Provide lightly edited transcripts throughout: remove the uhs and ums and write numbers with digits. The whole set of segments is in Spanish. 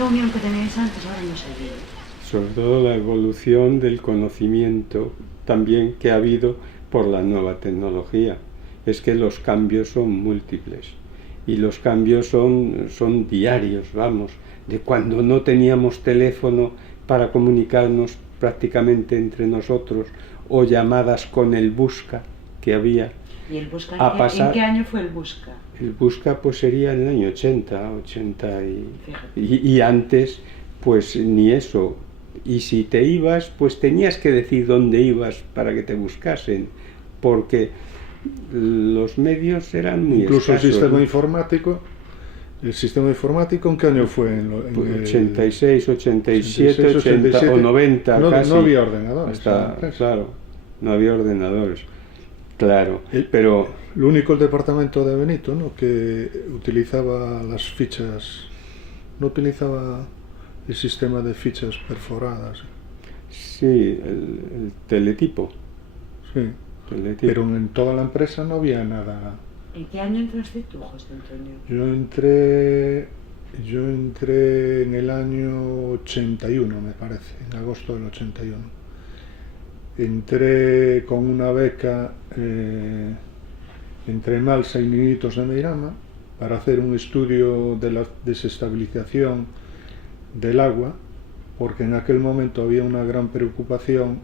esa unión que tenéis antes ahora no se ve. Sobre todo la evolución del conocimiento también que ha habido por la nueva tecnología. Es que los cambios son múltiples y los cambios son diarios, vamos, de cuando no teníamos teléfono para comunicarnos prácticamente entre nosotros o llamadas con el Busca que había. ¿Y el Busca en qué año fue el Busca? El Busca pues sería en el año 80 y antes pues ni eso. Y si te ibas, pues tenías que decir dónde ibas para que te buscasen, porque los medios eran muy incluso escasos, el sistema ¿no? informático. ¿El sistema informático en qué año fue? En 86, 87, 80 o 90 no, casi. No había ordenadores. Claro, no había ordenadores. Claro, pero... Lo único el departamento de Benito, ¿no?, que utilizaba las fichas, no utilizaba el sistema de fichas perforadas. Sí, el teletipo. Sí, teletipo. Pero en toda la empresa no había nada. ¿En qué año entraste tú, José Antonio? Yo entré en el año 81, me parece, en agosto del 81. Entré con una beca entre Malsa y Ninitos de Meirama para hacer un estudio de la desestabilización del agua, porque en aquel momento había una gran preocupación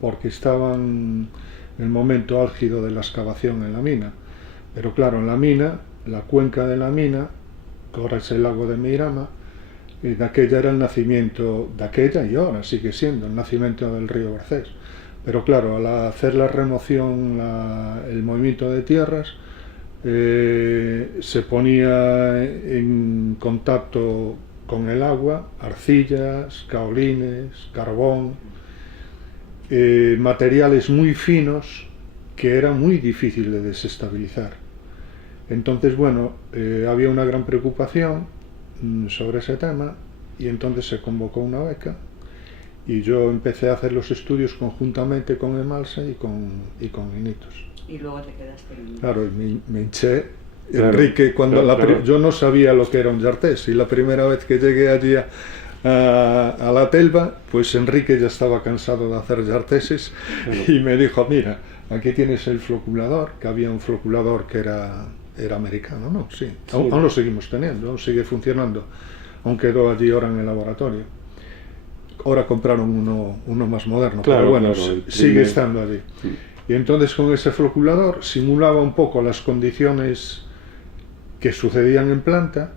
porque estaban en el momento álgido de la excavación en la mina. Pero claro, en la mina, la cuenca de la mina, que ahora es el lago de Meirama, de aquella era el nacimiento, de aquella y ahora sigue siendo el nacimiento del río Garcés. Pero claro, al hacer la remoción, el movimiento de tierras, se ponía en contacto con el agua, arcillas, caolines, carbón, materiales muy finos que era muy difícil de desestabilizar. Entonces, bueno, había una gran preocupación sobre ese tema y entonces se convocó una beca y yo empecé a hacer los estudios conjuntamente con Emalsa y con Ninitos. Y luego te quedaste en... Claro, me hinché. Claro, Enrique, claro. Yo no sabía lo que era un yartés y la primera vez que llegué allí a la Telva, pues Enrique ya estaba cansado de hacer yarteses y me dijo, mira, aquí tienes el floculador, que había un floculador que era americano, ¿no? Sí, aún lo seguimos teniendo, aún sigue funcionando, aún quedó allí ahora en el laboratorio. Ahora compraron uno más moderno, claro, pero bueno, claro, sigue estando allí. Sí. Y entonces con ese floculador simulaba un poco las condiciones que sucedían en planta.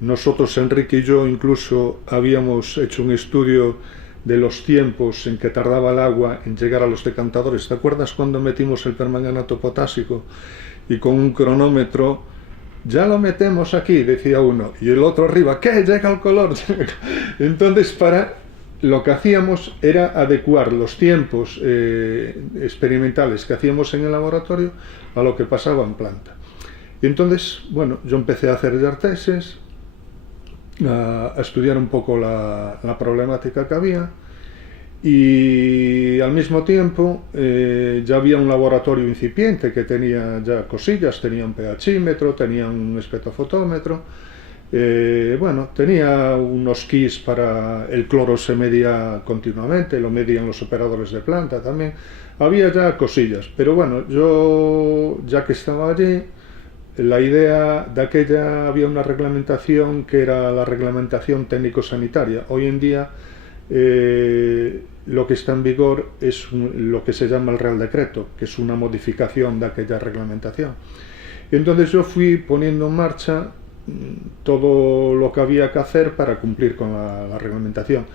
Nosotros, Enrique y yo, incluso habíamos hecho un estudio de los tiempos en que tardaba el agua en llegar a los decantadores. ¿Te acuerdas cuando metimos el permanganato potásico y con un cronómetro, ya lo metemos aquí, decía uno, y el otro arriba, ¿qué? Llega el color. Entonces, lo que hacíamos era adecuar los tiempos experimentales que hacíamos en el laboratorio a lo que pasaba en planta. Y entonces, bueno, yo empecé a hacer yarteses, a estudiar un poco la problemática que había, y al mismo tiempo ya había un laboratorio incipiente que tenía ya cosillas, tenía un pHímetro, tenía un espectrofotómetro, bueno, tenía unos kits para el cloro, se medía continuamente, lo medían los operadores de planta también, había ya cosillas, pero bueno, yo ya que estaba allí, la idea de aquella, había una reglamentación que era la reglamentación técnico-sanitaria. Hoy en día lo que está en vigor es lo que se llama el Real Decreto, que es una modificación de aquella reglamentación. Entonces yo fui poniendo en marcha todo lo que había que hacer para cumplir con la reglamentación.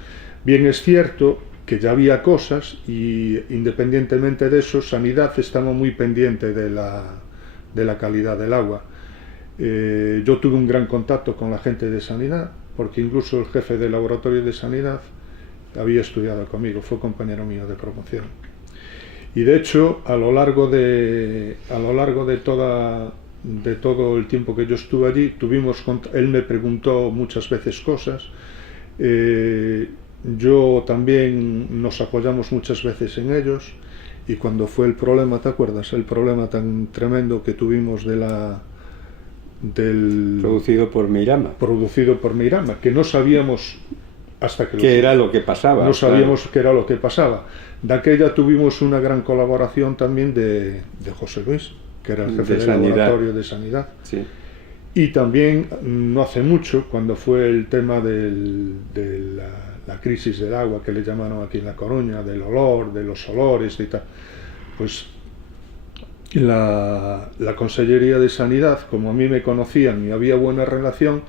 Bien es cierto que ya había cosas y independientemente de eso, Sanidad estaba muy pendiente de la calidad del agua. Yo tuve un gran contacto con la gente de Sanidad, porque incluso el jefe del laboratorio de Sanidad había estudiado conmigo, fue compañero mío de promoción. Y de hecho, a lo largo de todo el tiempo que yo estuve allí, él me preguntó muchas veces cosas, yo también nos apoyamos muchas veces en ellos, y cuando fue el problema, ¿te acuerdas? El problema tan tremendo que tuvimos de producido por Meirama, que no sabíamos hasta que era lo que pasaba. No sabíamos qué era lo que pasaba. De aquella tuvimos una gran colaboración también de José Luis, que era el jefe del laboratorio de sanidad. Sí. Y también, no hace mucho, cuando fue el tema de la crisis del agua, que le llamaron aquí en La Coruña, del olor, de los olores y tal, pues la Consellería de Sanidad, como a mí me conocían y había buena relación,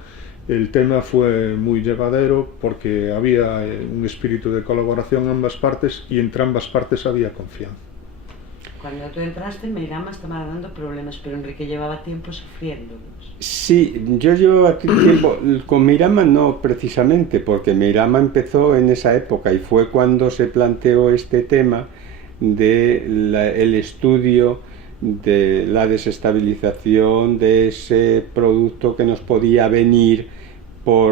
el tema fue muy llevadero porque había un espíritu de colaboración en ambas partes y entre ambas partes había confianza. Cuando tú entraste, Meirama estaba dando problemas, pero Enrique llevaba tiempo sufriéndolos. Sí, yo llevo tiempo, con Meirama no precisamente, porque Meirama empezó en esa época y fue cuando se planteó este tema del estudio de la desestabilización de ese producto que nos podía venir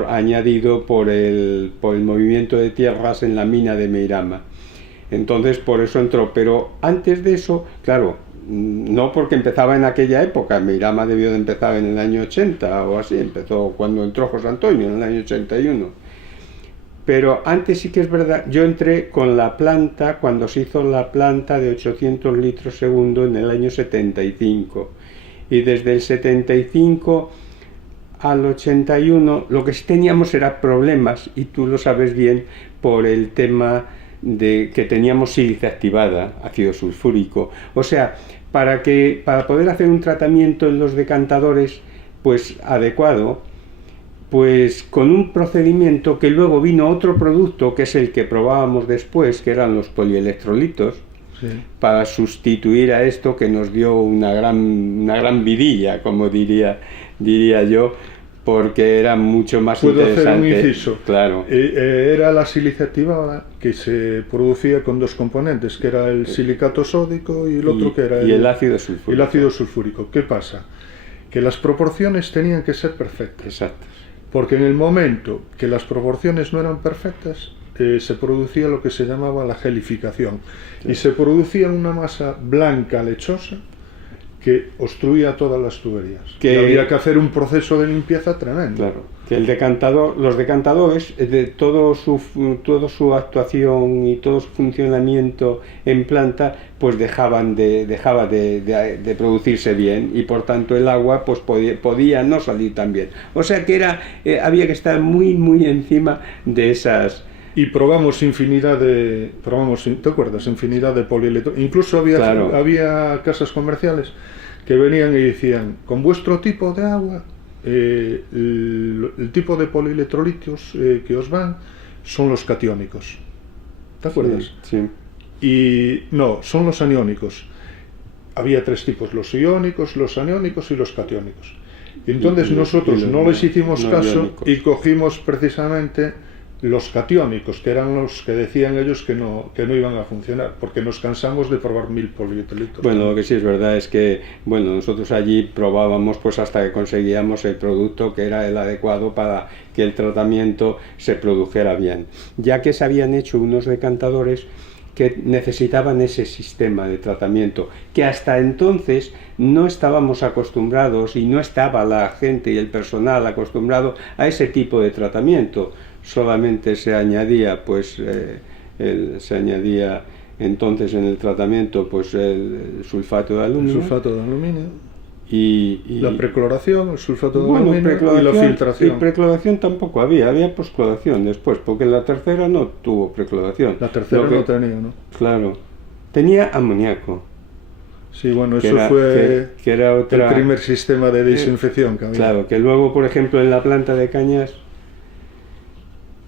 añadido por el movimiento de tierras en la mina de Meirama. Entonces por eso entró, pero antes de eso, claro, no porque empezaba en aquella época, Meirama debió de empezar en el año 80 o así, empezó cuando entró José Antonio en el año 81. Pero antes sí que es verdad, yo entré con la planta cuando se hizo la planta de 800 litros segundo en el año 75. Y desde el 75 al 81 lo que sí teníamos era problemas, y tú lo sabes bien, por el tema de que teníamos sílice activada, ácido sulfúrico. O sea, para poder hacer un tratamiento en los decantadores pues adecuado, pues con un procedimiento que luego vino otro producto, que es el que probábamos después, que eran los polielectrolitos, sí, para sustituir a esto, que nos dio una gran vidilla, como diría yo, porque era mucho más interesante. ¿Puedo hacer un inciso? Claro. Era la sílice activada que se producía con dos componentes, que era el silicato sódico y el otro que era el ácido sulfúrico. El ácido sulfúrico. ¿Qué pasa? Que las proporciones tenían que ser perfectas. Exacto. Porque en el momento que las proporciones no eran perfectas, se producía lo que se llamaba la gelificación. Sí. Y se producía una masa blanca lechosa que obstruía todas las tuberías. Y había que hacer un proceso de limpieza tremendo. Claro, que los decantadores, de toda su actuación y todo su funcionamiento en planta, pues dejaba de producirse bien, y por tanto el agua pues podía no salir tan bien. O sea que había que estar muy encima de esas. Y probamos infinidad de polielectrolitos. Incluso había casas comerciales que venían y decían: con vuestro tipo de agua, el tipo de polielectrolitos que os van son los catiónicos. ¿Te acuerdas? Sí. Y no, son los aniónicos. Había tres tipos: los iónicos, los aniónicos y los catiónicos. Y entonces nosotros no les hicimos caso y cogimos precisamente los catiónicos, que eran los que decían ellos que no iban a funcionar, porque nos cansamos de probar 1000 polielectrolitos. Bueno, lo que sí es verdad es que nosotros allí probábamos pues hasta que conseguíamos el producto que era el adecuado para que el tratamiento se produjera bien, ya que se habían hecho unos decantadores que necesitaban ese sistema de tratamiento, que hasta entonces no estábamos acostumbrados, y no estaba la gente y el personal acostumbrado a ese tipo de tratamiento. Solamente se añadía entonces en el tratamiento pues el sulfato de aluminio, y la precloración, el sulfato de aluminio y la filtración. Y precloración tampoco había poscloración después, porque la tercera no tuvo precloración. La tercera no tenía, ¿no? Claro, tenía amoníaco. Sí, bueno, eso fue que era el primer sistema de desinfección que había. Claro, que luego, por ejemplo, en la planta de Cañas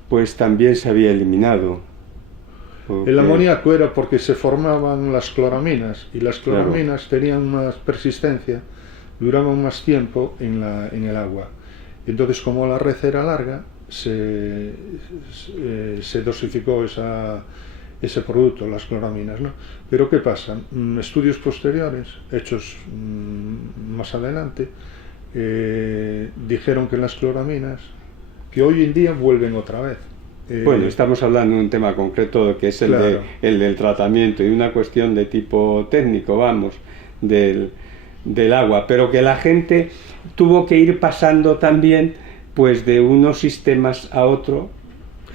pues también se había eliminado. El amoníaco era porque se formaban las cloraminas, y las cloraminas tenían más persistencia, duraban más tiempo en el agua. Entonces, como la red era larga, se dosificó ese producto, las cloraminas, ¿no? Pero ¿qué pasa? Estudios posteriores, hechos más adelante, dijeron que las cloraminas, que hoy en día vuelven otra vez. Bueno, estamos hablando de un tema concreto que es el del tratamiento, y una cuestión de tipo técnico, vamos, del del agua, pero que la gente tuvo que ir pasando también pues de unos sistemas a otro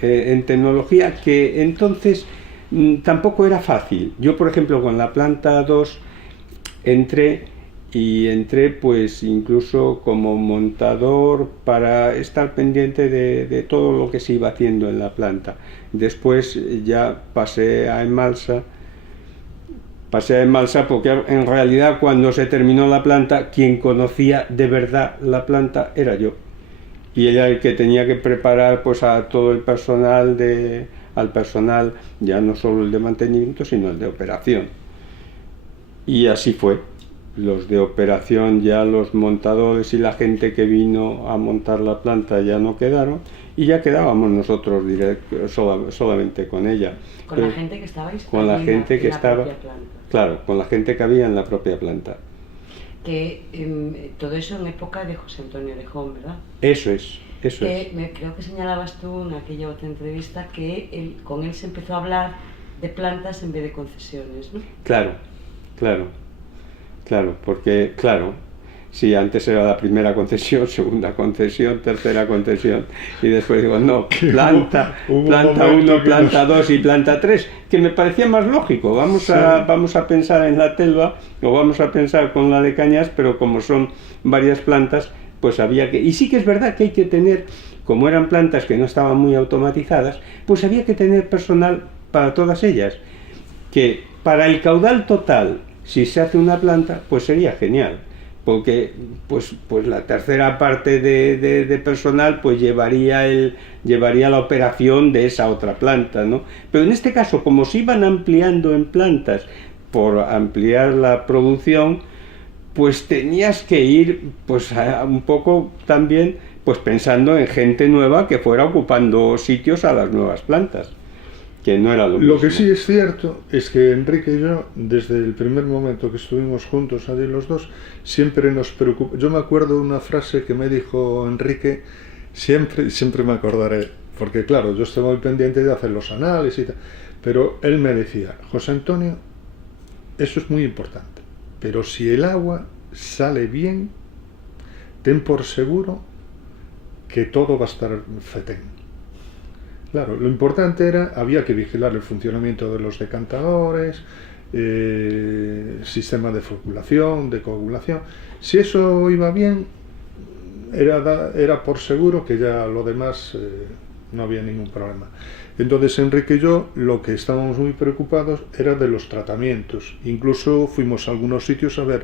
en tecnología, que entonces tampoco era fácil. Yo, por ejemplo, con la planta 2 entré pues incluso como montador para estar pendiente de todo lo que se iba haciendo en la planta. Después ya pasé a Emalsa porque en realidad cuando se terminó la planta, quien conocía de verdad la planta era yo. Y era el que tenía que preparar pues a todo el personal, al personal, ya no solo el de mantenimiento, sino el de operación. Y así fue. Los de operación, ya los montadores y la gente que vino a montar la planta ya no quedaron, y ya quedábamos nosotros solamente con ella. Con la gente que estabais con la gente que estaba, planta. Claro, con la gente que había en la propia planta. Que todo eso en época de José Antonio Orejón, ¿verdad? Eso es. Creo que señalabas tú en aquella otra entrevista que con él se empezó a hablar de plantas en vez de concesiones, ¿no? Claro, porque, sí, antes era la primera concesión, segunda concesión, tercera concesión, y después digo, no, planta 1, planta 2 y planta 3, que me parecía más lógico. Vamos a pensar en la Telva, o vamos a pensar con la de Cañas, pero como son varias plantas, pues había que... Y sí que es verdad que hay que tener, como eran plantas que no estaban muy automatizadas, pues había que tener personal para todas ellas, que para el caudal total, si se hace una planta, pues sería genial, porque pues la tercera parte de personal pues llevaría la operación de esa otra planta, ¿no? Pero en este caso, como se iban ampliando en plantas por ampliar la producción, pues tenías que ir pues un poco también pues pensando en gente nueva que fuera ocupando sitios a las nuevas plantas. Que no era lo mismo. Lo que sí es cierto es que Enrique y yo, desde el primer momento que estuvimos juntos allí los dos, siempre nos preocupó. Yo me acuerdo de una frase que me dijo Enrique, siempre me acordaré, porque claro, yo estaba muy pendiente de hacer los análisis y tal, pero él me decía, José Antonio, eso es muy importante, pero si el agua sale bien, ten por seguro que todo va a estar fetén. Claro, lo importante había que vigilar el funcionamiento de los decantadores, sistema de floculación, de coagulación. Si eso iba bien, era por seguro que ya lo demás no había ningún problema. Entonces Enrique y yo lo que estábamos muy preocupados era de los tratamientos. Incluso fuimos a algunos sitios a ver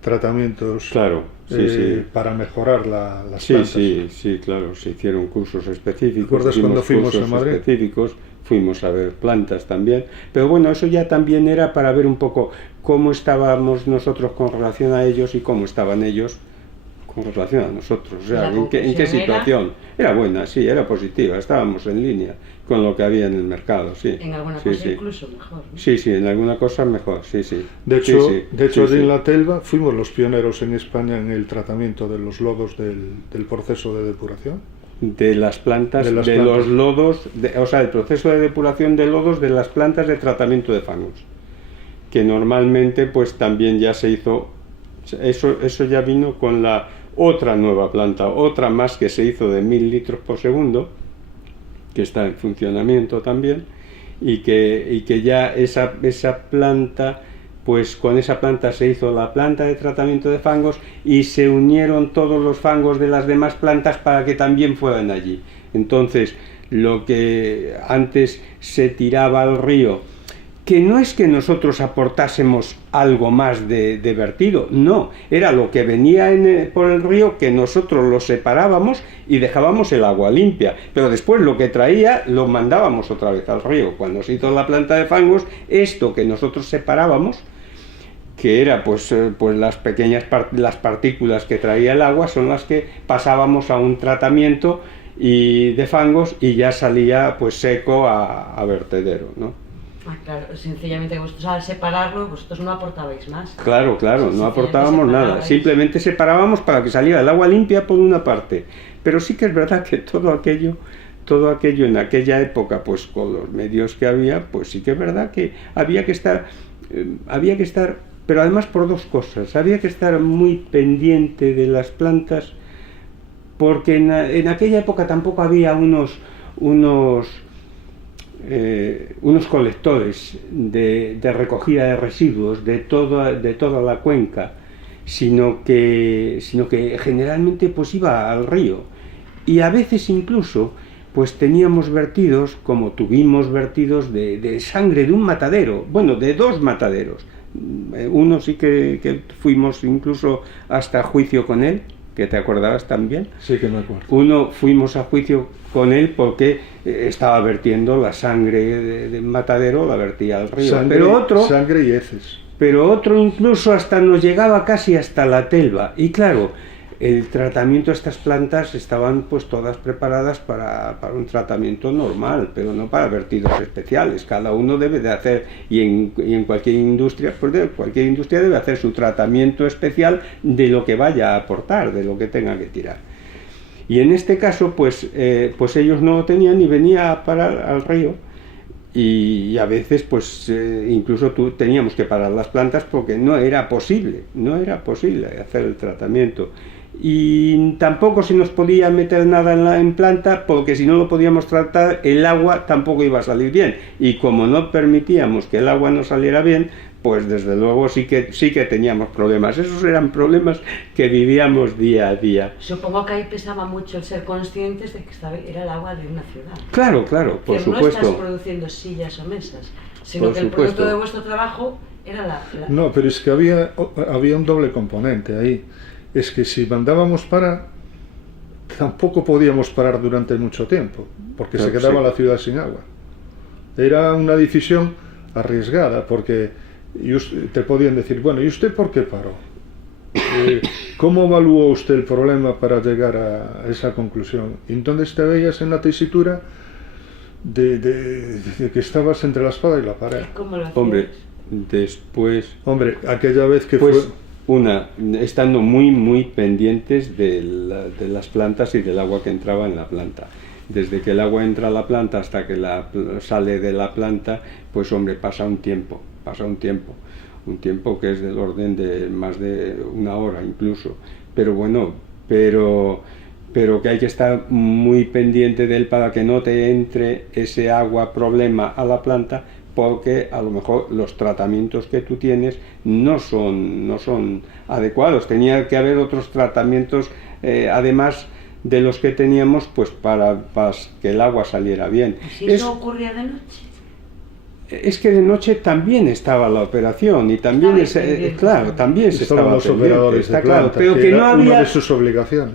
tratamientos para mejorar las plantas. Sí, claro, se hicieron cursos específicos. ¿Recuerdas cuando fuimos a Madrid? Específicos, fuimos a ver plantas también, pero bueno, eso ya también era para ver un poco cómo estábamos nosotros con relación a ellos y cómo estaban ellos con relación a nosotros, o sea, en qué situación. Era buena, sí, era positiva, estábamos en línea con lo que había en el mercado, sí. En alguna cosa incluso mejor, ¿no? Sí, en alguna cosa mejor, sí. De hecho, allí en la Telva fuimos los pioneros en España en el tratamiento de los lodos del proceso de depuración. De las plantas, los lodos, o sea, el proceso de depuración de lodos de las plantas de tratamiento de fangos, que normalmente pues también ya se hizo, eso ya vino con la otra nueva planta, otra más que se hizo de 1000 litros por segundo, que está en funcionamiento también, y que ya esa planta, pues con esa planta se hizo la planta de tratamiento de fangos y se unieron todos los fangos de las demás plantas para que también fueran allí. Entonces, lo que antes se tiraba al río, que no es que nosotros aportásemos algo más de vertido, no, era lo que venía por el río, que nosotros lo separábamos y dejábamos el agua limpia, pero después lo que traía lo mandábamos otra vez al río. Cuando se hizo la planta de fangos, esto que nosotros separábamos, que era pues las pequeñas las partículas que traía el agua, son las que pasábamos a un tratamiento de fangos y ya salía pues seco a vertedero, ¿no? Claro, sencillamente vosotros al separarlo, vosotros no aportabais más. Claro, no aportábamos nada, simplemente separábamos para que saliera el agua limpia por una parte, pero sí que es verdad que todo aquello en aquella época, pues con los medios que había, pues sí que es verdad que había que estar pero además por dos cosas. Había que estar muy pendiente de las plantas, porque en aquella época tampoco había unos colectores de recogida de residuos de toda la cuenca, sino que generalmente pues iba al río, y a veces incluso pues teníamos vertidos, como tuvimos vertidos de sangre de un matadero, bueno, de dos mataderos. Uno sí que fuimos incluso hasta juicio con él, que te acordabas también. Sí, que me acuerdo. Uno fuimos a juicio con él porque estaba vertiendo la sangre de matadero, la vertía al río. Sangre y heces. Pero otro incluso hasta nos llegaba casi hasta la Telva. Y claro, el tratamiento de estas plantas estaban pues todas preparadas para un tratamiento normal, pero no para vertidos especiales. Cada uno debe de hacer, y en cualquier industria, pues cualquier industria debe hacer su tratamiento especial de lo que vaya a aportar, de lo que tenga que tirar. Y en este caso, pues ellos no lo tenían y venía a parar al río. Y a veces pues incluso teníamos que parar las plantas porque no era posible hacer el tratamiento, y tampoco se nos podía meter nada en planta, porque si no lo podíamos tratar el agua tampoco iba a salir bien, y como no permitíamos que el agua no saliera bien, pues desde luego sí que teníamos problemas. Esos eran problemas que vivíamos día a día. Supongo que ahí pesaba mucho el ser conscientes de que era el agua de una ciudad. Claro, por que supuesto. No estás produciendo sillas o mesas, sino que el producto de vuestro trabajo era la... No, pero es que había un doble componente ahí. Es que si mandábamos parar, tampoco podíamos parar durante mucho tiempo, porque se quedaba la ciudad sin agua. Era una decisión arriesgada, porque te podían decir, bueno, ¿y usted por qué paró? ¿Cómo evaluó usted el problema para llegar a esa conclusión? Y entonces te veías en la tesitura de que estabas entre la espada y la pared. ¿Cómo lo hacías? Hombre, aquella vez que pues, fue... estando muy pendientes de las plantas y del agua que entraba en la planta. Desde que el agua entra a la planta hasta que sale de la planta, pues hombre, pasa un tiempo que es del orden de más de una hora incluso, pero bueno, pero que hay que estar muy pendiente de él para que no te entre ese agua problema a la planta, porque a lo mejor los tratamientos que tú tienes no son adecuados. Tenía que haber otros tratamientos además de los que teníamos, pues para que el agua saliera bien. ¿Y si eso ocurría de noche? Es que de noche también estaba la operación y también también se estaba los operadores de planta, pero que no había una de sus obligaciones.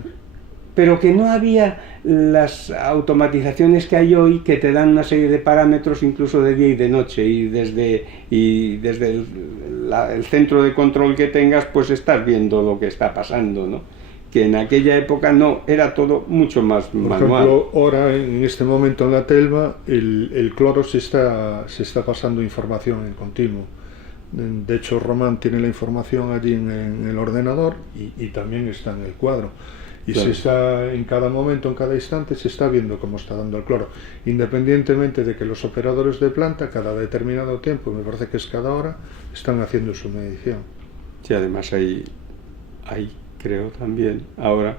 Pero que no había las automatizaciones que hay hoy, que te dan una serie de parámetros incluso de día y de noche, y desde el centro de control que tengas, pues estás viendo lo que está pasando, ¿no? Que en aquella época no, era todo mucho más manual. Por ejemplo, ahora en este momento en la Telva el cloro se está pasando información en continuo. De hecho, Román tiene la información allí en el ordenador y también está en el cuadro. Y claro, se está en cada momento, en cada instante, se está viendo cómo está dando el cloro, independientemente de que los operadores de planta cada determinado tiempo, me parece que es cada hora, están haciendo su medición. Sí, además hay creo también ahora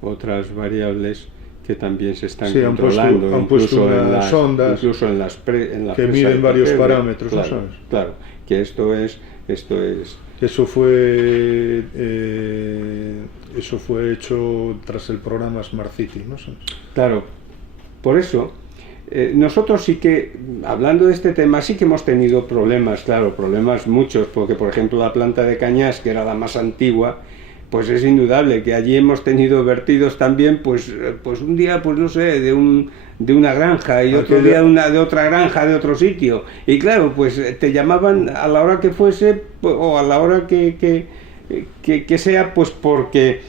otras variables que también se están controlando, han puesto unas sondas incluso en la que miden varios parámetros, claro, ¿no sabes? Claro, que esto es Eso fue hecho tras el programa Smart City, ¿no sabes? Claro, por eso nosotros sí que, hablando de este tema, sí que hemos tenido problemas, claro, problemas muchos, porque por ejemplo la planta de Cañas, que era la más antigua, pues es indudable que allí hemos tenido vertidos también, pues un día, pues no sé, de una granja, y otro día de otra granja de otro sitio, y claro, pues te llamaban a la hora que fuese, o a la hora que sea, pues porque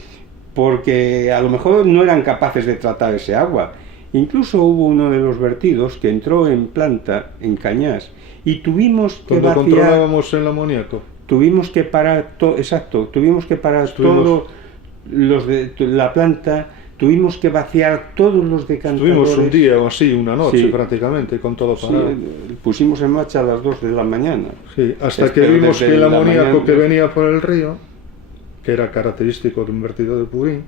a lo mejor no eran capaces de tratar ese agua. Incluso hubo uno de los vertidos que entró en planta, en Cañas, y tuvimos que vaciar... Cuando controlábamos el amoníaco. Tuvimos que parar todos los de la planta, tuvimos que vaciar todos los decantadores. Estuvimos un día o así, una noche Sí. prácticamente, con todo Sí, parado. pusimos en marcha a las 2 de la mañana. Sí, hasta que Pero vimos desde que el la amoníaco mañana- que venía por el río, que era característico de un vertido de purín,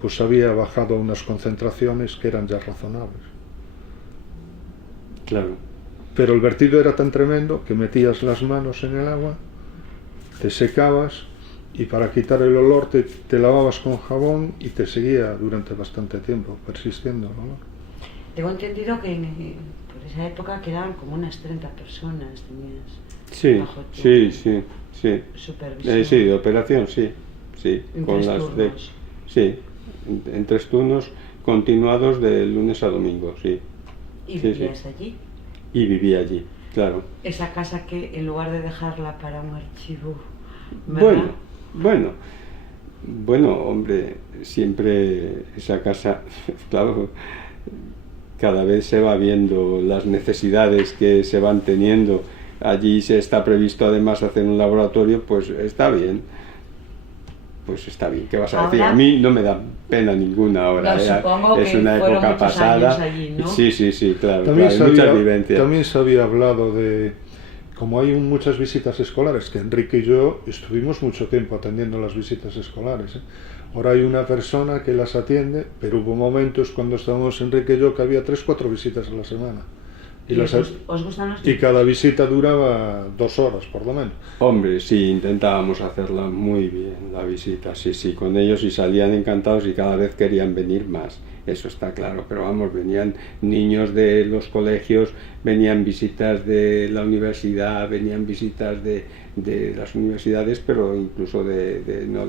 pues había bajado a unas concentraciones que eran ya razonables. Claro. Pero el vertido era tan tremendo que metías las manos en el agua, te secabas y para quitar el olor te lavabas con jabón y te seguía durante bastante tiempo persistiendo el olor. Tengo entendido que por esa época quedaban como unas 30 personas, tenías Sí, bajo tu sí. supervisión. Sí, de operación, sí. En Con 3 las turnos. sí, en 3 turnos continuados de lunes a domingo, sí. ¿Y Sí, vivías allí? Y vivía allí, claro. Esa casa que en lugar de dejarla para un archivo, ¿verdad? Bueno, hombre, siempre esa casa, claro, cada vez se va viendo las necesidades que se van teniendo. Allí se está previsto además hacer un laboratorio, pues está bien. Pues está bien, ¿qué vas a decir? Ahora- A mí no me da pena ninguna ahora. No, supongo es que una fueron época muchos pasada. años allí, ¿no? Sí, claro. También, Hay muchas se vivencias. también se había hablado de, como hay muchas visitas escolares, que Enrique y yo estuvimos mucho tiempo atendiendo las visitas escolares, ¿eh? Ahora hay una persona que las atiende, pero hubo momentos cuando estábamos Enrique y yo que había 3-4 visitas a la semana. ¿Y os gustan los y cada visita duraba 2 horas, por lo menos. Hombre, sí, intentábamos hacerla muy bien, la visita, sí, con ellos y salían encantados y cada vez querían venir más, eso está claro, pero vamos, venían niños de los colegios, venían visitas de la universidad, venían visitas de las universidades, pero incluso no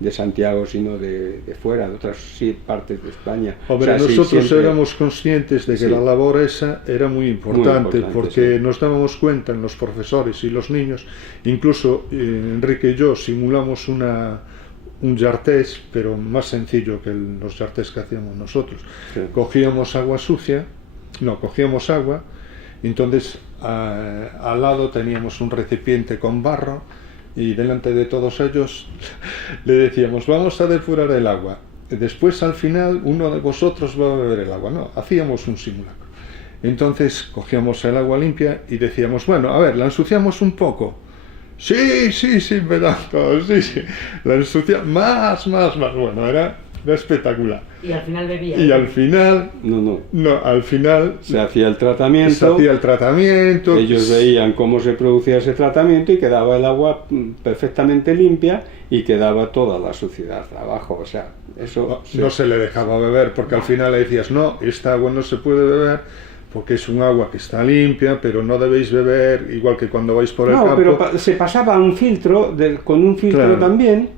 de Santiago, sino de fuera, de otras partes de España. Hombre, O sea, sí, nosotros siempre- éramos conscientes de que Sí. la labor esa era muy importante, porque sí. nos dábamos cuenta en los profesores y los niños, incluso Enrique y yo simulamos un yartés, pero más sencillo que los yartés que hacíamos nosotros. Sí. Cogíamos agua, y entonces al lado teníamos un recipiente con barro y delante de todos ellos le decíamos, vamos a depurar el agua. Después al final uno de vosotros va a beber el agua. No, hacíamos un simulacro. Entonces cogíamos el agua limpia y decíamos, bueno, a ver, la ensuciamos un poco. Sí, verán todos, sí. La ensuciamos más. Bueno, era espectacular. Y al final bebía. Y al final, al final se hacía el tratamiento. Ellos veían cómo se producía ese tratamiento y quedaba el agua perfectamente limpia y quedaba toda la suciedad abajo. O sea, eso no se le dejaba beber porque al final le decías, no, esta agua no se puede beber porque es un agua que está limpia, pero no debéis beber igual que cuando vais por el campo. Pero se pasaba un filtro, con un filtro claro. También.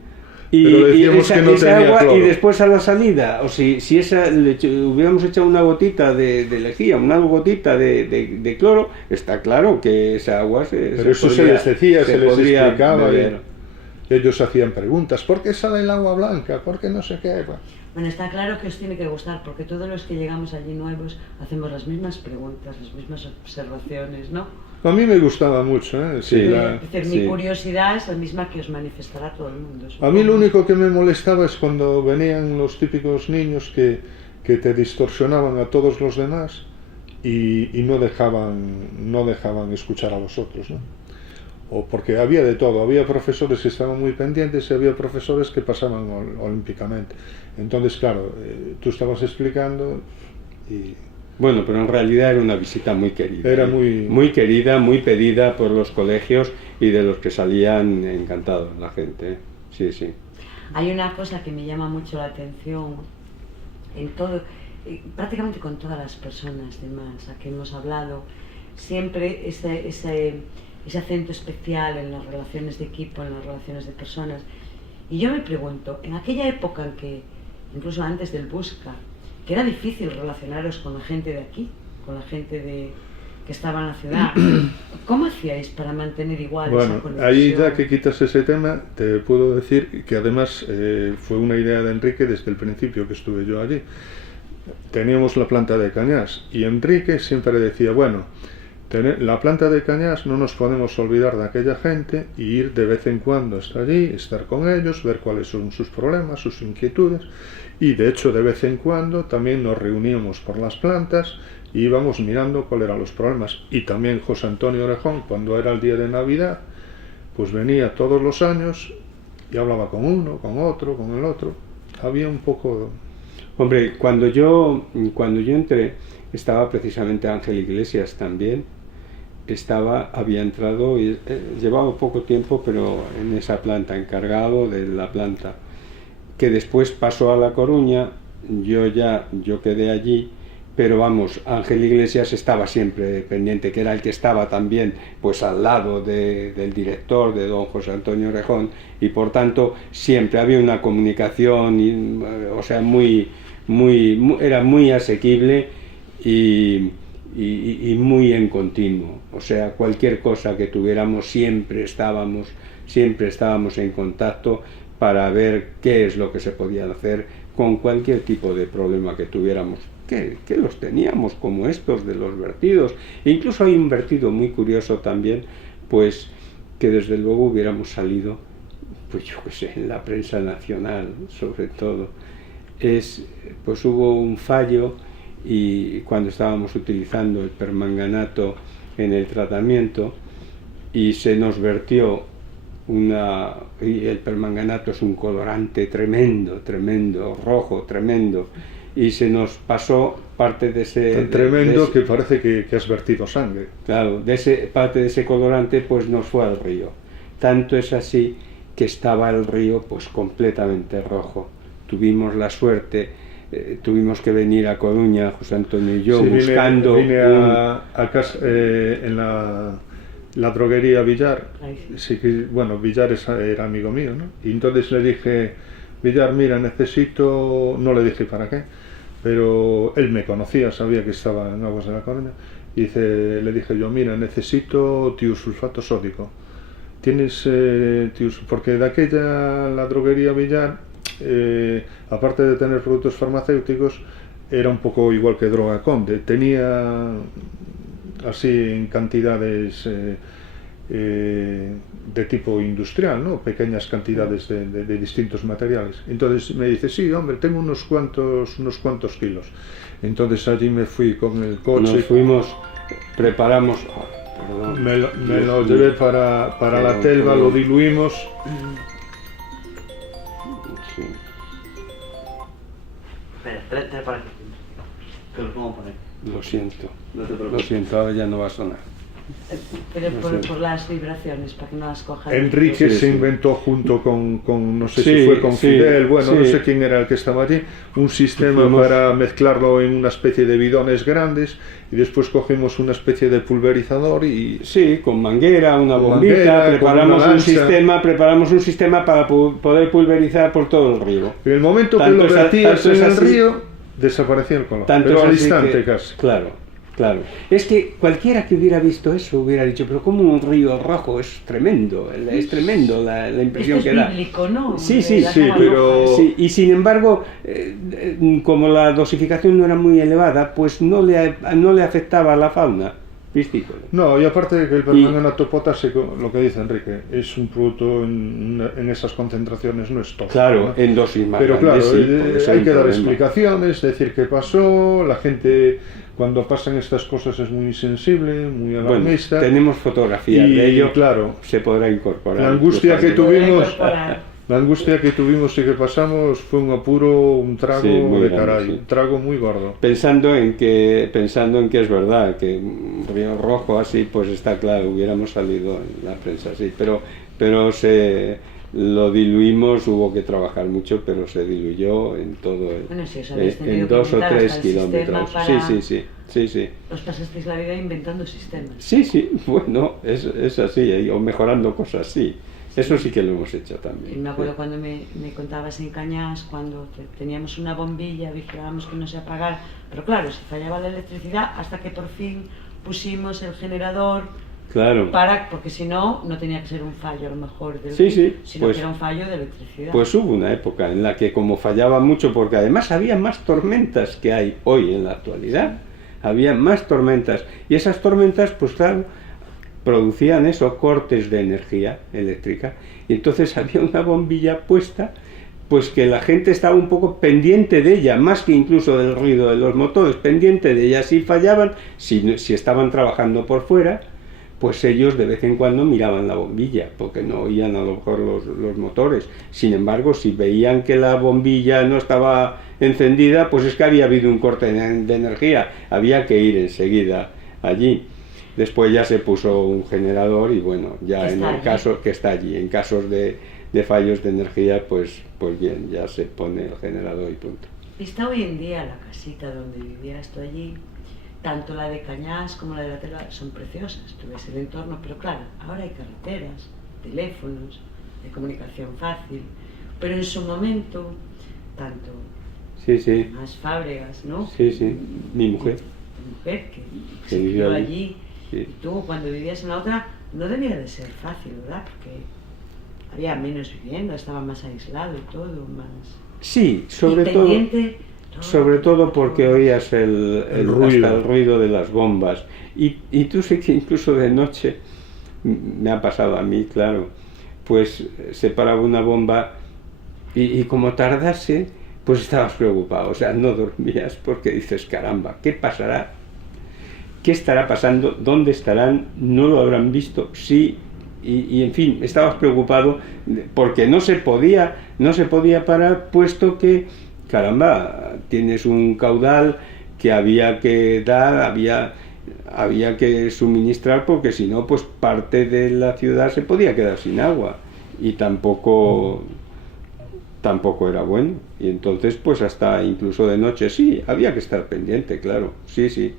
Y esa agua, cloro. Y después a la salida, o si hubiéramos echado una gotita de lejía, una gotita de cloro, está claro que esa agua Pero eso se les decía, se les explicaba. Y ellos hacían preguntas, ¿por qué sale el agua blanca? ¿Por qué no sé qué? Bueno, está claro que os tiene que gustar, porque todos los que llegamos allí nuevos hacemos las mismas preguntas, las mismas observaciones, ¿no? A mí me gustaba mucho, ¿eh? Mi curiosidad es la misma que os manifestará todo el mundo. A mí lo único que me molestaba es cuando venían los típicos niños que te distorsionaban a todos los demás y no dejaban escuchar a los otros, ¿no? O porque había de todo, había profesores que estaban muy pendientes y había profesores que pasaban olímpicamente. Entonces, claro, tú estabas explicando y... Bueno, pero en realidad era una visita muy querida. Era muy querida, muy pedida por los colegios y de los que salían encantados la gente. Sí. Hay una cosa que me llama mucho la atención en todo, prácticamente con todas las personas de Mansa que hemos hablado, siempre ese acento especial en las relaciones de equipo, en las relaciones de personas. Y yo me pregunto, en aquella época en que, incluso antes del Busca, que era difícil relacionaros con la gente de aquí, con la gente que estaba en la ciudad, ¿cómo hacíais para mantener igual esa conexión? Ahí ya que quitas ese tema, te puedo decir que además fue una idea de Enrique desde el principio que estuve yo allí. Teníamos la planta de Cañas y Enrique siempre decía, bueno, La planta de Cañas no nos podemos olvidar de aquella gente y ir de vez en cuando hasta allí, estar con ellos, ver cuáles son sus problemas, sus inquietudes, y de hecho de vez en cuando también nos reuníamos por las plantas y íbamos mirando cuáles eran los problemas. Y también José Antonio Orejón, cuando era el día de Navidad, pues venía todos los años y hablaba con uno, con otro, con el otro. Había un poco... Hombre, cuando yo entré, estaba precisamente Ángel Iglesias también, había entrado y llevaba poco tiempo, pero en esa planta, encargado de la planta, que después pasó a La Coruña. Yo quedé allí, pero vamos, Ángel Iglesias estaba siempre pendiente, que era el que estaba también pues al lado del director, de don José Antonio Orejón, y por tanto siempre había una comunicación, o sea, era muy asequible y muy en continuo. O sea, cualquier cosa que tuviéramos siempre estábamos en contacto para ver qué es lo que se podía hacer con cualquier tipo de problema que tuviéramos, que los teníamos, como estos de los vertidos. E incluso hay un vertido muy curioso también, pues que desde luego hubiéramos salido, pues yo qué sé, en la prensa nacional sobre todo. Pues hubo un fallo, y cuando estábamos utilizando el permanganato en el tratamiento, y se nos vertió y el permanganato es un colorante tremendo, rojo, tremendo, y se nos pasó parte de ese... Tan tremendo que parece que has vertido sangre. Claro, parte de ese colorante pues nos fue al río. Tanto es así que estaba el río pues completamente rojo. Tuvimos la suerte, tuvimos que venir a Coruña, José Antonio y yo, sí, buscando... Vine a casa, en la droguería Villar. Sí, bueno, Villar era amigo mío, ¿no? Y entonces le dije, Villar, mira, necesito... No le dije para qué, pero él me conocía, sabía que estaba en Aguas de la Coruña. Y le dije yo, mira, necesito tiosulfato sódico. Tienes porque de aquella, la droguería Villar, aparte de tener productos farmacéuticos, era un poco igual que Droga Conde. Tenía así en cantidades de tipo industrial, ¿no? Pequeñas cantidades de distintos materiales. Entonces me dice, sí, hombre, tengo unos cuantos kilos. Entonces allí me fui con el coche. Nos fuimos, preparamos... Perdón, me lo llevé para la Telva, lo diluimos. Sí. Espera, trae para aquí. Que lo pongo por ahí. Lo siento. No te preocupes. Lo siento, ahora ya no va a sonar. Pero por las vibraciones, para que no las coja. Enrique Sí, se sí. inventó junto con no sé Sí, si fue con sí, Fidel, bueno, sí. no sé quién era el que estaba allí, un sistema para mezclarlo en una especie de bidones grandes, y después cogimos una especie de pulverizador y... Sí, con manguera, una Con bombita, manguera, preparamos con una preparamos un sistema para poder pulverizar por todo el río. En el momento que Tanto lo es vertías tanto es en el así- río, desaparecía el color, Tanto pero es al así instante que- casi. Claro. Es que cualquiera que hubiera visto eso hubiera dicho, pero como un río rojo, es tremendo la impresión Esto que es da. bíblico, ¿no? Sí, La sí, cama pero- roja. Sí, y sin embargo, como la dosificación no era muy elevada, pues no le afectaba a la fauna piscícola. No, y aparte de que el permanganato potásico, lo que dice Enrique, es un producto en esas concentraciones, no es todo. Claro, ¿no? en dosis más Pero grandes, claro, sí, porque ese hay es que un dar problema. explicaciones, decir qué pasó. La gente, cuando pasan estas cosas, es muy sensible, muy Bueno, alarmista. tenemos fotografías Y, de ello, claro, se podrá incorporar. la angustia que incluso. tuvimos, Incorporar. la angustia que tuvimos y que pasamos fue un apuro, un trago Sí, muy de grande, caray, sí. un trago muy gordo. Pensando en que es verdad que un río rojo así, pues está claro, hubiéramos salido en la prensa así, pero lo diluimos, hubo que trabajar mucho, pero se diluyó en todo Bueno, sí, os habéis tenido en que 2 o inventar 3 hasta el kilómetros. sistema para- Sí. Os pasasteis la vida inventando sistemas. Sí, bueno, es así, o mejorando cosas, sí. Eso sí que lo hemos hecho también. Y me acuerdo cuando me contabas en Cañas, cuando teníamos una bombilla, vigilábamos que no se apagara, pero claro, se fallaba la electricidad hasta que por fin pusimos el generador Claro. porque si no, no tenía que ser un fallo a lo mejor del Sí, río, sí, sino pues- que era un fallo de electricidad. Pues hubo una época en la que como fallaba mucho, porque además había más tormentas que hay hoy en la actualidad, había más tormentas. Y esas tormentas, pues claro, producían eso, cortes de energía eléctrica. Y entonces había una bombilla puesta, pues que la gente estaba un poco pendiente de ella, más que incluso del ruido de los motores, pendiente de ella. Si fallaban, si estaban trabajando por fuera, pues ellos de vez en cuando miraban la bombilla, porque no oían a lo mejor los motores. Sin embargo, si veían que la bombilla no estaba encendida, pues es que había habido un corte de energía, había que ir enseguida allí. Después ya se puso un generador y bueno, ya en el caso que está allí, en casos de fallos de energía, pues bien, ya se pone el generador y punto. Está hoy en día la casita donde vivías tú allí, tanto la de Cañas como la de la Telva son preciosas, tú ves el entorno, pero claro, ahora hay carreteras, teléfonos, de comunicación fácil, pero en su momento, tanto sí. más Fábregas, ¿no? Sí, mi mujer. Mi mujer, que se crió allí, sí. Y tú cuando vivías en la otra, no debía de ser fácil, ¿verdad? Porque había menos vivienda, estaba más aislado y todo, más... Sí, sobre todo porque oías el ruido. Hasta el ruido de las bombas. Y tú sé que incluso de noche, me ha pasado a mí, claro, pues se paraba una bomba y como tardase, pues estabas preocupado, o sea, no dormías porque dices, caramba, ¿qué pasará? ¿Qué estará pasando? ¿Dónde estarán? ¿No lo habrán visto? Sí. Y en fin, estabas preocupado porque no se podía parar, puesto que, caramba, tienes un caudal que había que dar, había que suministrar, porque si no, pues parte de la ciudad se podía quedar sin agua y tampoco era bueno. Y entonces, pues hasta incluso de noche, sí, había que estar pendiente, claro, sí.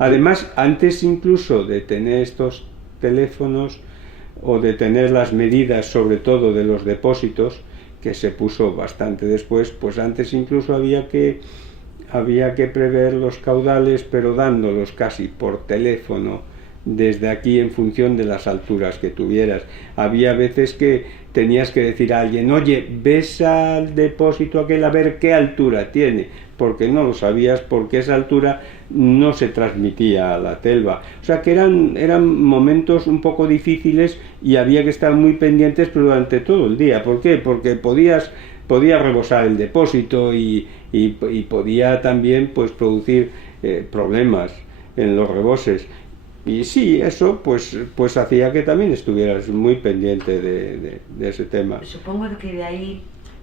Además, antes incluso de tener estos teléfonos o de tener las medidas, sobre todo de los depósitos, que se puso bastante después, pues antes incluso había que prever los caudales, pero dándolos casi por teléfono desde aquí en función de las alturas que tuvieras. Había veces que tenías que decir a alguien, oye, ves al depósito aquel a ver qué altura tiene, porque no lo sabías, porque esa altura no se transmitía a la Telva. O sea que eran momentos un poco difíciles y había que estar muy pendientes durante todo el día. ¿Por qué? Porque podía rebosar el depósito y podía también pues producir problemas en los reboses. Y sí, eso pues hacía que también estuvieras muy pendiente de ese tema. Supongo que de ahí,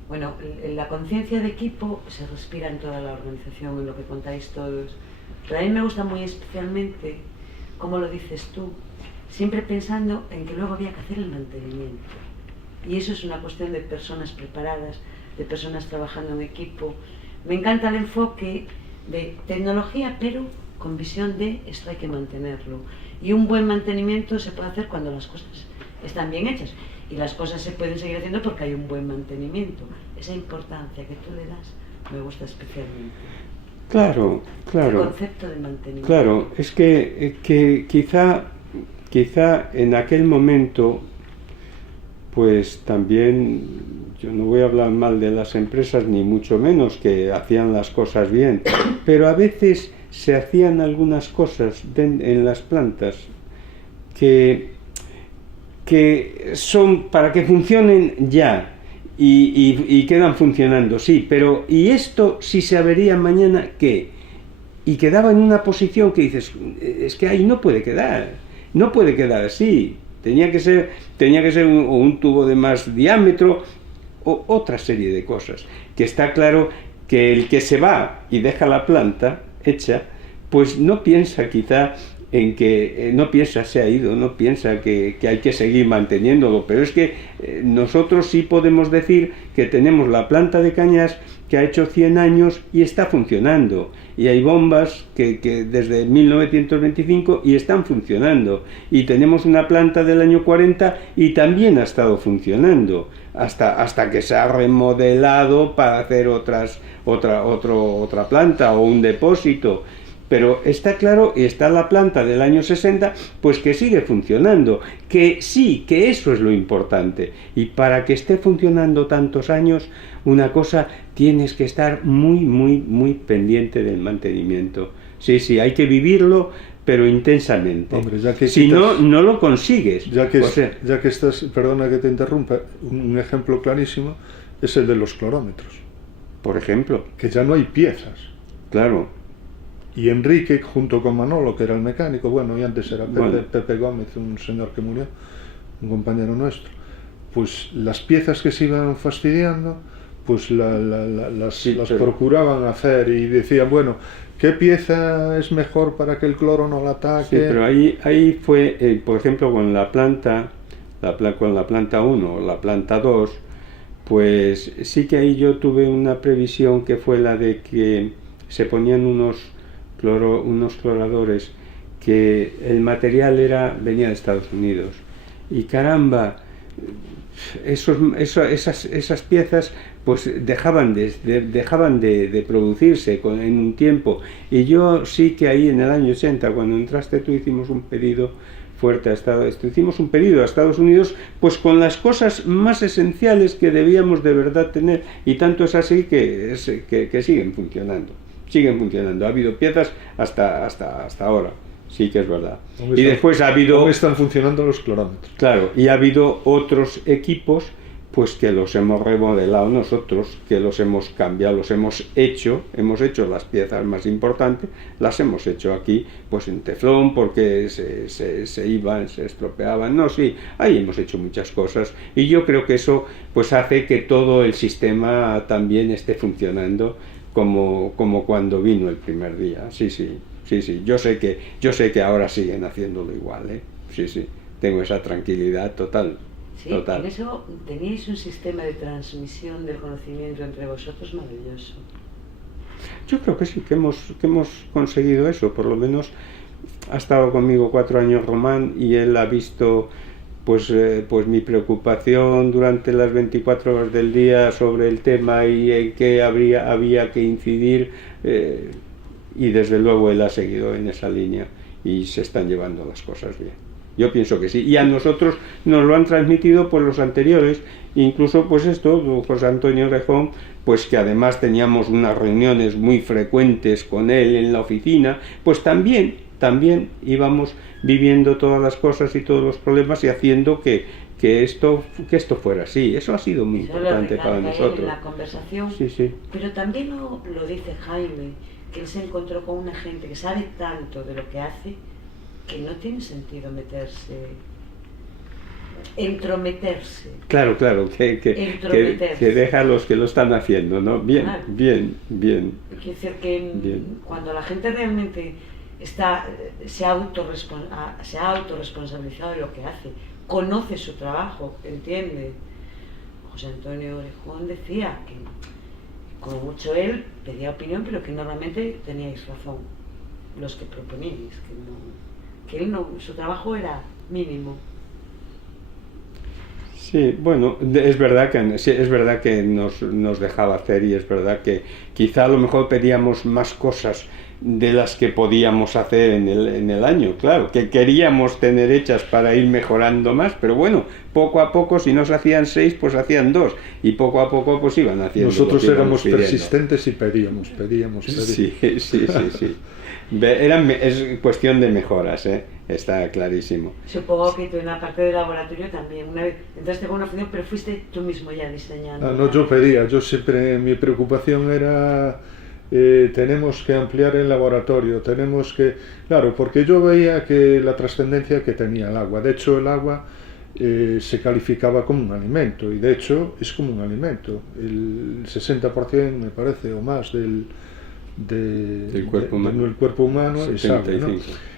bueno, la conciencia de equipo se respira en toda la organización, en lo que contáis todos. Pero a mí me gusta muy especialmente, como lo dices tú, siempre pensando en que luego había que hacer el mantenimiento. Y eso es una cuestión de personas preparadas, de personas trabajando en equipo. Me encanta el enfoque de tecnología, pero con visión de esto hay que mantenerlo. Y un buen mantenimiento se puede hacer cuando las cosas están bien hechas. Y las cosas se pueden seguir haciendo porque hay un buen mantenimiento. Esa importancia que tú le das me gusta especialmente. Claro. El concepto de mantenimiento. Claro, es que quizá en aquel momento, pues también, yo no voy a hablar mal de las empresas, ni mucho menos, que hacían las cosas bien, pero a veces se hacían algunas cosas en las plantas que son para que funcionen ya y quedan funcionando, sí, pero ¿y esto si se avería mañana qué? Y quedaba en una posición que dices, es que ahí no puede quedar así, tenía que ser un tubo de más diámetro o otra serie de cosas, que está claro que el que se va y deja la planta hecha, pues no piensa quizá en que no piensa se ha ido, no piensa que hay que seguir manteniéndolo, pero es que nosotros sí podemos decir que tenemos la planta de Cañas que ha hecho 100 años y está funcionando, y hay bombas que desde 1925 y están funcionando, y tenemos una planta del año 40 y también ha estado funcionando, hasta que se ha remodelado para hacer otra planta o un depósito. pero está claro, y está la planta del año 60, pues que sigue funcionando, que sí, que eso es lo importante. Y para que esté funcionando tantos años, una cosa, tienes que estar muy, muy, muy pendiente del mantenimiento. Sí, sí, hay que vivirlo, pero intensamente. Hombre, ya que si no, no lo consigues. Ya que estás, perdona que te interrumpa, un ejemplo clarísimo es el de los clorómetros. Por ejemplo. Que ya no hay piezas. Claro. Y Enrique, junto con Manolo, que era el mecánico, bueno, y antes era Pepe Gómez, un señor que murió, un compañero nuestro, pues las piezas que se iban fastidiando, pues las procuraban hacer y decían, bueno, ¿qué pieza es mejor para que el cloro no la ataque? Sí, pero ahí fue, por ejemplo, con la planta 1 o la planta 2, pues sí que ahí yo tuve una previsión que fue la de que se ponían unos cloradores, que el material venía de Estados Unidos. Y caramba, esas piezas pues dejaban de producirse en un tiempo. Y yo sí que ahí en el año 80, cuando entraste tú, hicimos un pedido fuerte a Estados Unidos, pues con las cosas más esenciales que debíamos de verdad tener, y tanto es así que siguen funcionando. Ha habido piezas hasta ahora, sí que es verdad. Y después ha habido... ¿Cómo están funcionando los clorómetros? Claro, y ha habido otros equipos pues que los hemos remodelado nosotros, que los hemos cambiado, los hemos hecho las piezas más importantes, las hemos hecho aquí, pues en teflón, porque se iban, se estropeaban, no, sí, ahí hemos hecho muchas cosas, y yo creo que eso pues hace que todo el sistema también esté funcionando como cuando vino el primer día. Sí, yo sé que ahora siguen haciéndolo igual, sí, tengo esa tranquilidad total. Sí, total. En eso teníais un sistema de transmisión del conocimiento entre vosotros maravilloso. Yo creo que sí, que hemos conseguido eso. Por lo menos ha estado conmigo 4 años Román, y él ha visto pues mi preocupación durante las 24 horas del día sobre el tema y en qué había que incidir, y desde luego él ha seguido en esa línea y se están llevando las cosas bien. Yo pienso que sí, y a nosotros nos lo han transmitido pues los anteriores, incluso pues José Antonio Rejón, pues que además teníamos unas reuniones muy frecuentes con él en la oficina, pues también íbamos viviendo todas las cosas y todos los problemas y haciendo que esto fuera así. Eso ha sido muy importante para nosotros. En la conversación, sí. Pero también lo dice Jaime, que él se encontró con una gente que sabe tanto de lo que hace, que no tiene sentido entrometerse. Claro, que deja a los que lo están haciendo, ¿no? Bien. Quiere decir que cuando la gente realmente se ha autorresponsabilizado de lo que hace, conoce su trabajo, entiende. José Antonio Orejón decía que como mucho él pedía opinión, pero que normalmente teníais razón los que proponíais, que él no, su trabajo era mínimo. Sí, bueno, es verdad que nos dejaba hacer, y es verdad que quizá a lo mejor pedíamos más cosas de las que podíamos hacer en el año, claro, que queríamos tener hechas para ir mejorando más, pero bueno, poco a poco, si no se hacían 6, pues hacían 2, y poco a poco pues iban haciendo. Nosotros éramos persistentes y pedíamos. Sí. Es cuestión de mejoras, está clarísimo. Supongo que tú en la parte del laboratorio también, una vez entraste con una función, pero fuiste tú mismo ya diseñando. No, yo pedía, yo siempre, mi preocupación era tenemos que ampliar el laboratorio, claro, porque yo veía que la trascendencia que tenía el agua, de hecho el agua se calificaba como un alimento, y de hecho es como un alimento, el 60% me parece o más del cuerpo humano es agua, ¿no?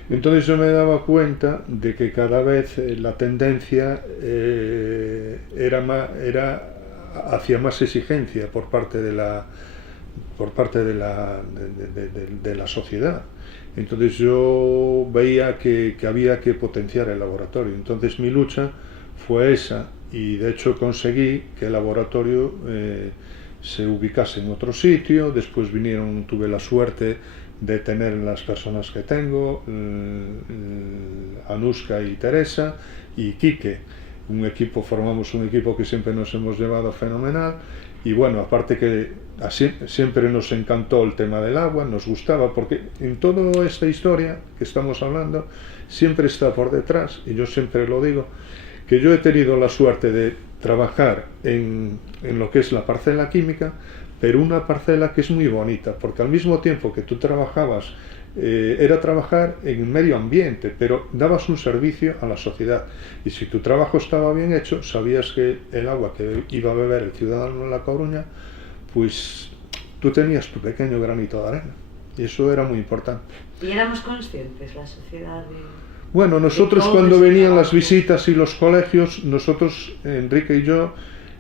Entonces yo me daba cuenta de que cada vez la tendencia era hacia más exigencia por parte de la sociedad. Entonces yo veía que había que potenciar el laboratorio. Entonces mi lucha fue esa, y de hecho conseguí que el laboratorio se ubicase en otro sitio. Después vinieron, tuve la suerte de tener las personas que tengo, Anuska y Teresa y Quique, formamos un equipo que siempre nos hemos llevado fenomenal. Y bueno, aparte que siempre nos encantó el tema del agua, nos gustaba, porque en toda esta historia que estamos hablando siempre está por detrás, y yo siempre lo digo, que yo he tenido la suerte de trabajar en lo que es la parcela química, pero una parcela que es muy bonita, porque al mismo tiempo que tú trabajabas, era trabajar en medio ambiente, pero dabas un servicio a la sociedad, y si tu trabajo estaba bien hecho, sabías que el agua que iba a beber el ciudadano en La Coruña, pues tú tenías tu pequeño granito de arena, y eso era muy importante. ¿Y éramos conscientes, la sociedad, de...? Bueno, nosotros cuando venían las visitas y los colegios, nosotros, Enrique y yo,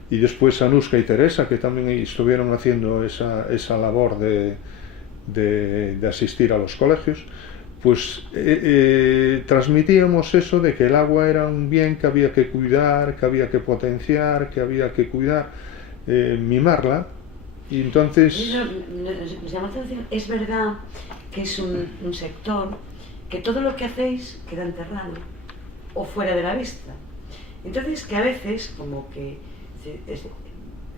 y después Anuska y Teresa, que también estuvieron haciendo esa labor de asistir a los colegios, pues transmitíamos eso de que el agua era un bien que había que cuidar, que había que potenciar, que había que cuidar, mimarla. Y entonces... Nos llama la atención, es verdad que es un sector que todo lo que hacéis queda enterrado o fuera de la vista. Entonces, que a veces, como que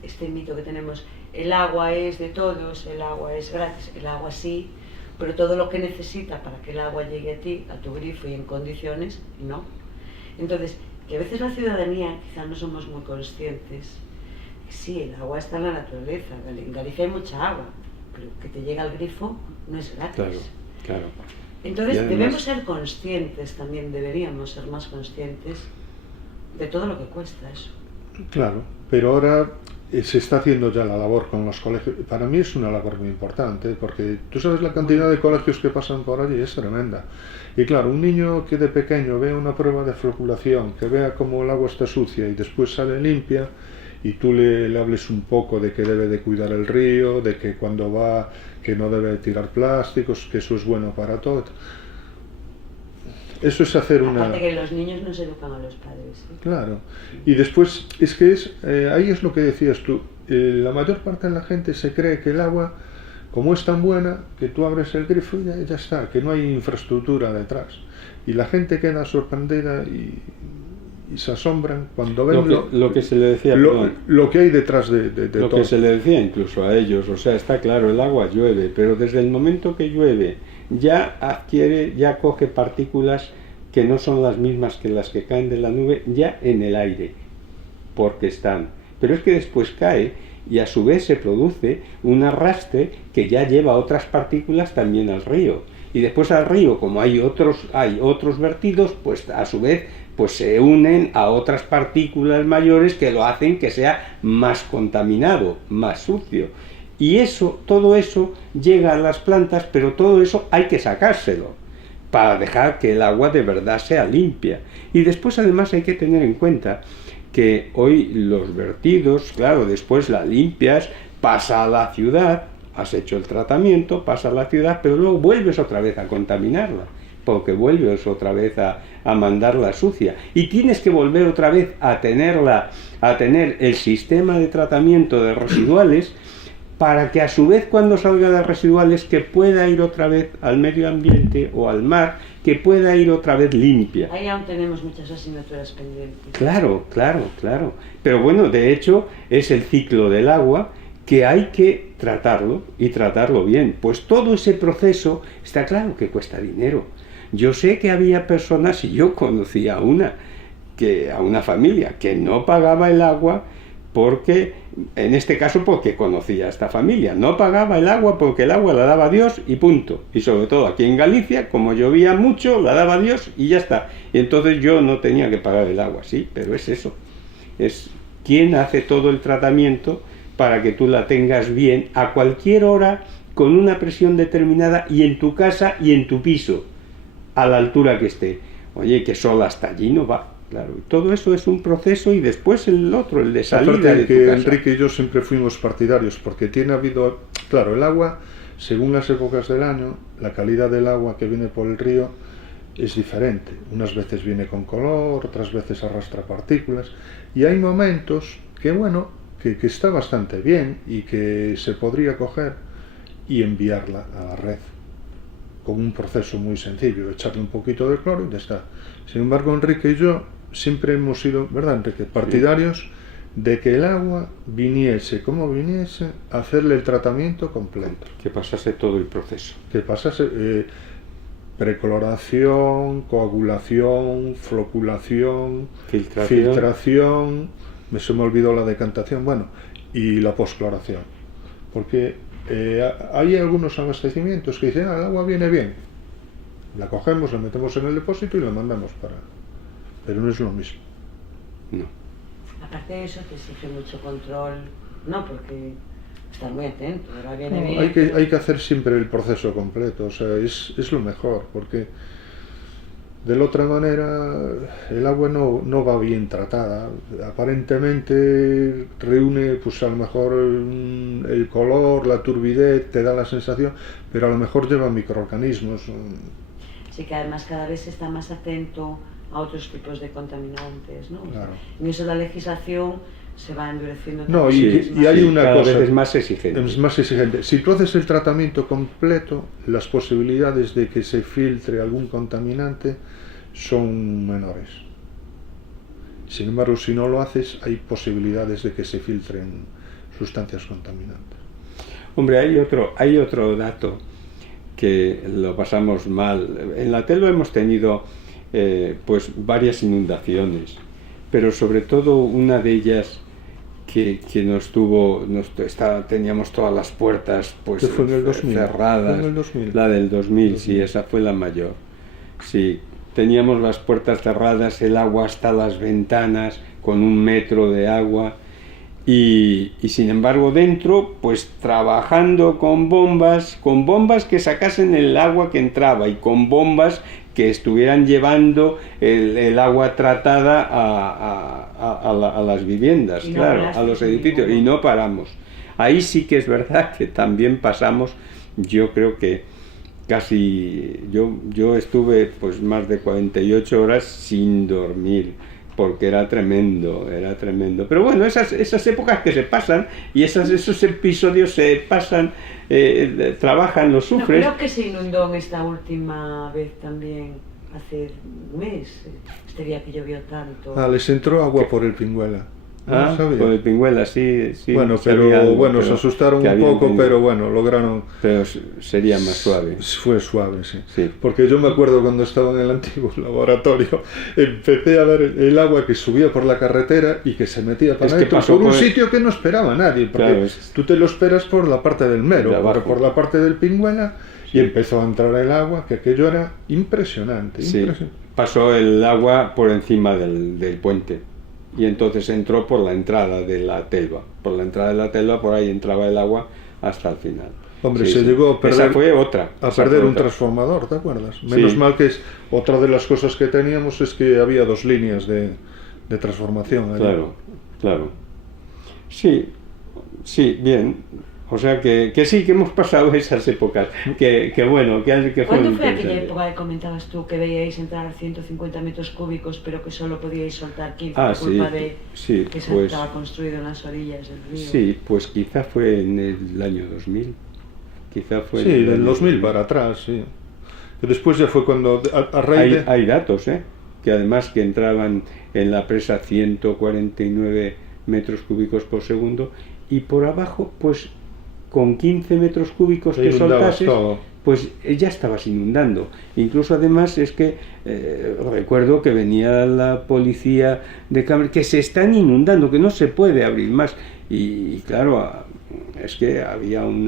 este mito que tenemos, el agua es de todos, el agua es gratis, el agua sí, pero todo lo que necesita para que el agua llegue a ti, a tu grifo y en condiciones, no. Entonces, que a veces la ciudadanía quizá no somos muy conscientes. Sí, el agua está en la naturaleza, en Galicia hay mucha agua, pero que te llega al grifo no es gratis. Claro, claro. Entonces además, debemos ser conscientes también, deberíamos ser más conscientes de todo lo que cuesta eso. Claro, pero ahora se está haciendo ya la labor con los colegios. Para mí es una labor muy importante, porque tú sabes la cantidad de colegios que pasan por allí, es tremenda. Y claro, un niño que de pequeño vea una prueba de floculación, que vea cómo el agua está sucia y después sale limpia, y tú le hables un poco de que debe de cuidar el río, de que cuando va, que no debe tirar plásticos, que eso es bueno para todo. Eso es hacer una... Aparte que los niños no se educan a los padres. ¿Sí? Claro. Y después, es que ahí es lo que decías tú, la mayor parte de la gente se cree que el agua, como es tan buena, que tú abres el grifo y ya está, que no hay infraestructura detrás. Y la gente queda sorprendida y se asombran cuando ven lo que se le decía, lo que hay detrás de lo todo. Que se le decía incluso a ellos, o sea, está claro, el agua llueve, pero desde el momento que llueve ya coge partículas que no son las mismas que las que caen de la nube ya en el aire, porque están, pero es que después cae y a su vez se produce un arrastre que ya lleva otras partículas también al río, y después al río, como hay otros vertidos, pues a su vez pues se unen a otras partículas mayores que lo hacen que sea más contaminado, más sucio. Y todo eso llega a las plantas, pero todo eso hay que sacárselo para dejar que el agua de verdad sea limpia. Y después además hay que tener en cuenta que hoy los vertidos, claro, después la limpias, pasa a la ciudad, has hecho el tratamiento, pasa a la ciudad, pero luego vuelves otra vez a contaminarla, porque vuelves otra vez a mandarla sucia, y tienes que volver otra vez a tener el sistema de tratamiento de residuales, para que a su vez cuando salga de residuales que pueda ir otra vez al medio ambiente o al mar, que pueda ir otra vez limpia. Ahí aún tenemos muchas asignaturas pendientes. Claro. Pero bueno, de hecho es el ciclo del agua, que hay que tratarlo y tratarlo bien. Pues todo ese proceso está claro que cuesta dinero. Yo sé que había personas, y yo conocía a una familia que no pagaba el agua porque, en este caso porque conocía a esta familia, no pagaba el agua porque el agua la daba Dios y punto. Y sobre todo aquí en Galicia, como llovía mucho, la daba Dios y ya está. Y entonces yo no tenía que pagar el agua, sí, pero es eso. Es quien hace todo el tratamiento para que tú la tengas bien a cualquier hora, con una presión determinada, y en tu casa y en tu piso, a la altura que esté. Oye, que solo hasta allí no va. Claro, todo eso es un proceso, y después el de salida. Aparte de que tu casa. Enrique y yo siempre fuimos partidarios, porque claro, el agua, según las épocas del año, la calidad del agua que viene por el río es diferente. Unas veces viene con color, otras veces arrastra partículas, y hay momentos que, bueno, que está bastante bien y que se podría coger y enviarla a la red con un proceso muy sencillo, echarle un poquito de cloro y ya está. Sin embargo, Enrique y yo siempre hemos sido, ¿verdad, Enrique?, partidarios de que el agua viniese como viniese, a hacerle el tratamiento completo. Que pasase todo el proceso. Que pasase precoloración, coagulación, floculación, filtración, se me olvidó la decantación, bueno, y la postcloración. Porque hay algunos abastecimientos que dicen, el agua viene bien, la cogemos, la metemos en el depósito y la mandamos para... Pero no es lo mismo. No. Aparte de eso te exige mucho control, no, porque estar muy atento, ahora viene No, bien. hay que hacer siempre el proceso completo, o sea, es lo mejor, porque de la otra manera el agua no va bien tratada. Aparentemente reúne, pues a lo mejor el color, la turbidez, te da la sensación, pero a lo mejor lleva microorganismos. Sí, que además cada vez se está más atento a otros tipos de contaminantes, ¿no? Claro. En eso la legislación se va endureciendo. No, y hay una cada cosa, vez es más exigente. Es más exigente. Si tú haces el tratamiento completo, las posibilidades de que se filtre algún contaminante son menores. Sin embargo, si no lo haces, hay posibilidades de que se filtren sustancias contaminantes. Hombre, hay otro dato que lo pasamos mal. En la Telva hemos tenido pues varias inundaciones, pero sobre todo una de ellas que teníamos todas las puertas pues fue en el 2000, cerradas. ¿Fue en el 2000? La del 2000, sí, esa fue la mayor. Sí, teníamos las puertas cerradas, el agua hasta las ventanas, con 1 metro de agua, y sin embargo dentro, pues trabajando con bombas que sacasen el agua que entraba y con bombas que estuvieran llevando el agua tratada a las viviendas, no, claro, a los edificios, y no paramos. Ahí sí que es verdad que también pasamos, yo creo que casi, yo estuve pues más de 48 horas sin dormir, porque era tremendo. Pero bueno, esas épocas que se pasan, y esos episodios se pasan, trabajan, los sufres. No, creo que se inundó en esta última vez también, hace un mes, este día que llovió tanto. Les entró agua por el Pingüela. Ah, por el Pingüela, sí. Bueno, se asustaron un poco, pero bueno, lograron... Pero sería más suave. Fue suave, sí. Porque yo me acuerdo cuando estaba en el antiguo laboratorio, empecé a ver el agua que subía por la carretera y que se metía para adentro por un sitio que no esperaba nadie, porque claro, tú te lo esperas por la parte del Mero, pero por la parte del Pingüela, y empezó a entrar el agua, que aquello era impresionante. Sí. Pasó el agua por encima del puente. Y entonces entró por la entrada de la Telva. Por ahí entraba el agua hasta el final. Hombre, se llegó a perder, esa fue otra. Un transformador, ¿te acuerdas? Menos mal que otra de las cosas que teníamos es que había 2 líneas de transformación. Claro. Sí, bien. O sea que sí, que hemos pasado esas épocas. Que bueno, que ¿Cuándo fue aquella época que comentabas tú que veíais entrar 150 metros cúbicos, pero que solo podíais soltar 15 por culpa de que estaba construido en las orillas del río? Sí, pues quizá fue en el año 2000. Del 2000 para atrás, sí. Después ya fue cuando a raíz hay datos, que además que entraban en la presa 149 metros cúbicos por segundo, y por abajo, pues con 15 metros cúbicos que soltases, pues ya estabas inundando. Incluso además es que recuerdo que venía la policía de cámara, que se están inundando, que no se puede abrir más. Y claro, es que había un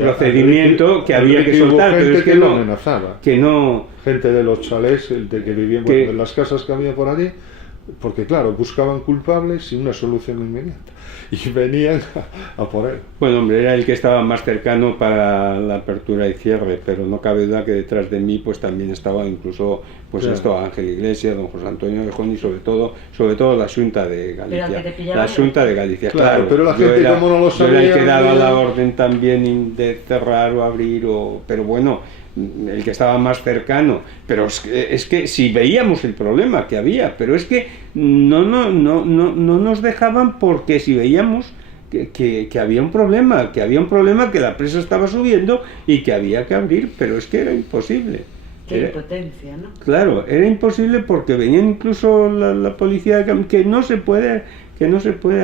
procedimiento que había que soltar, pero es que no amenazaba. No, gente de los chalés, de que vivían de las casas que había por allí, porque claro, buscaban culpables y una solución inmediata, y venían a por él. Bueno, hombre, era el que estaba más cercano para la apertura y cierre, pero no cabe duda que detrás de mí pues también estaba incluso Ángel Iglesias, don José Antonio Lejón, y sobre todo la Xunta de Galicia. Claro, pero la gente como no lo sabía, yo era el que daba la orden también de cerrar o abrir, pero bueno, el que estaba más cercano. Pero es que si veíamos el problema que había, pero es que no nos dejaban, porque si veíamos que había un problema, que la presa estaba subiendo y que había que abrir, pero es que era imposible. Qué impotencia, ¿no? Claro, era imposible porque venían incluso la policía que no se puede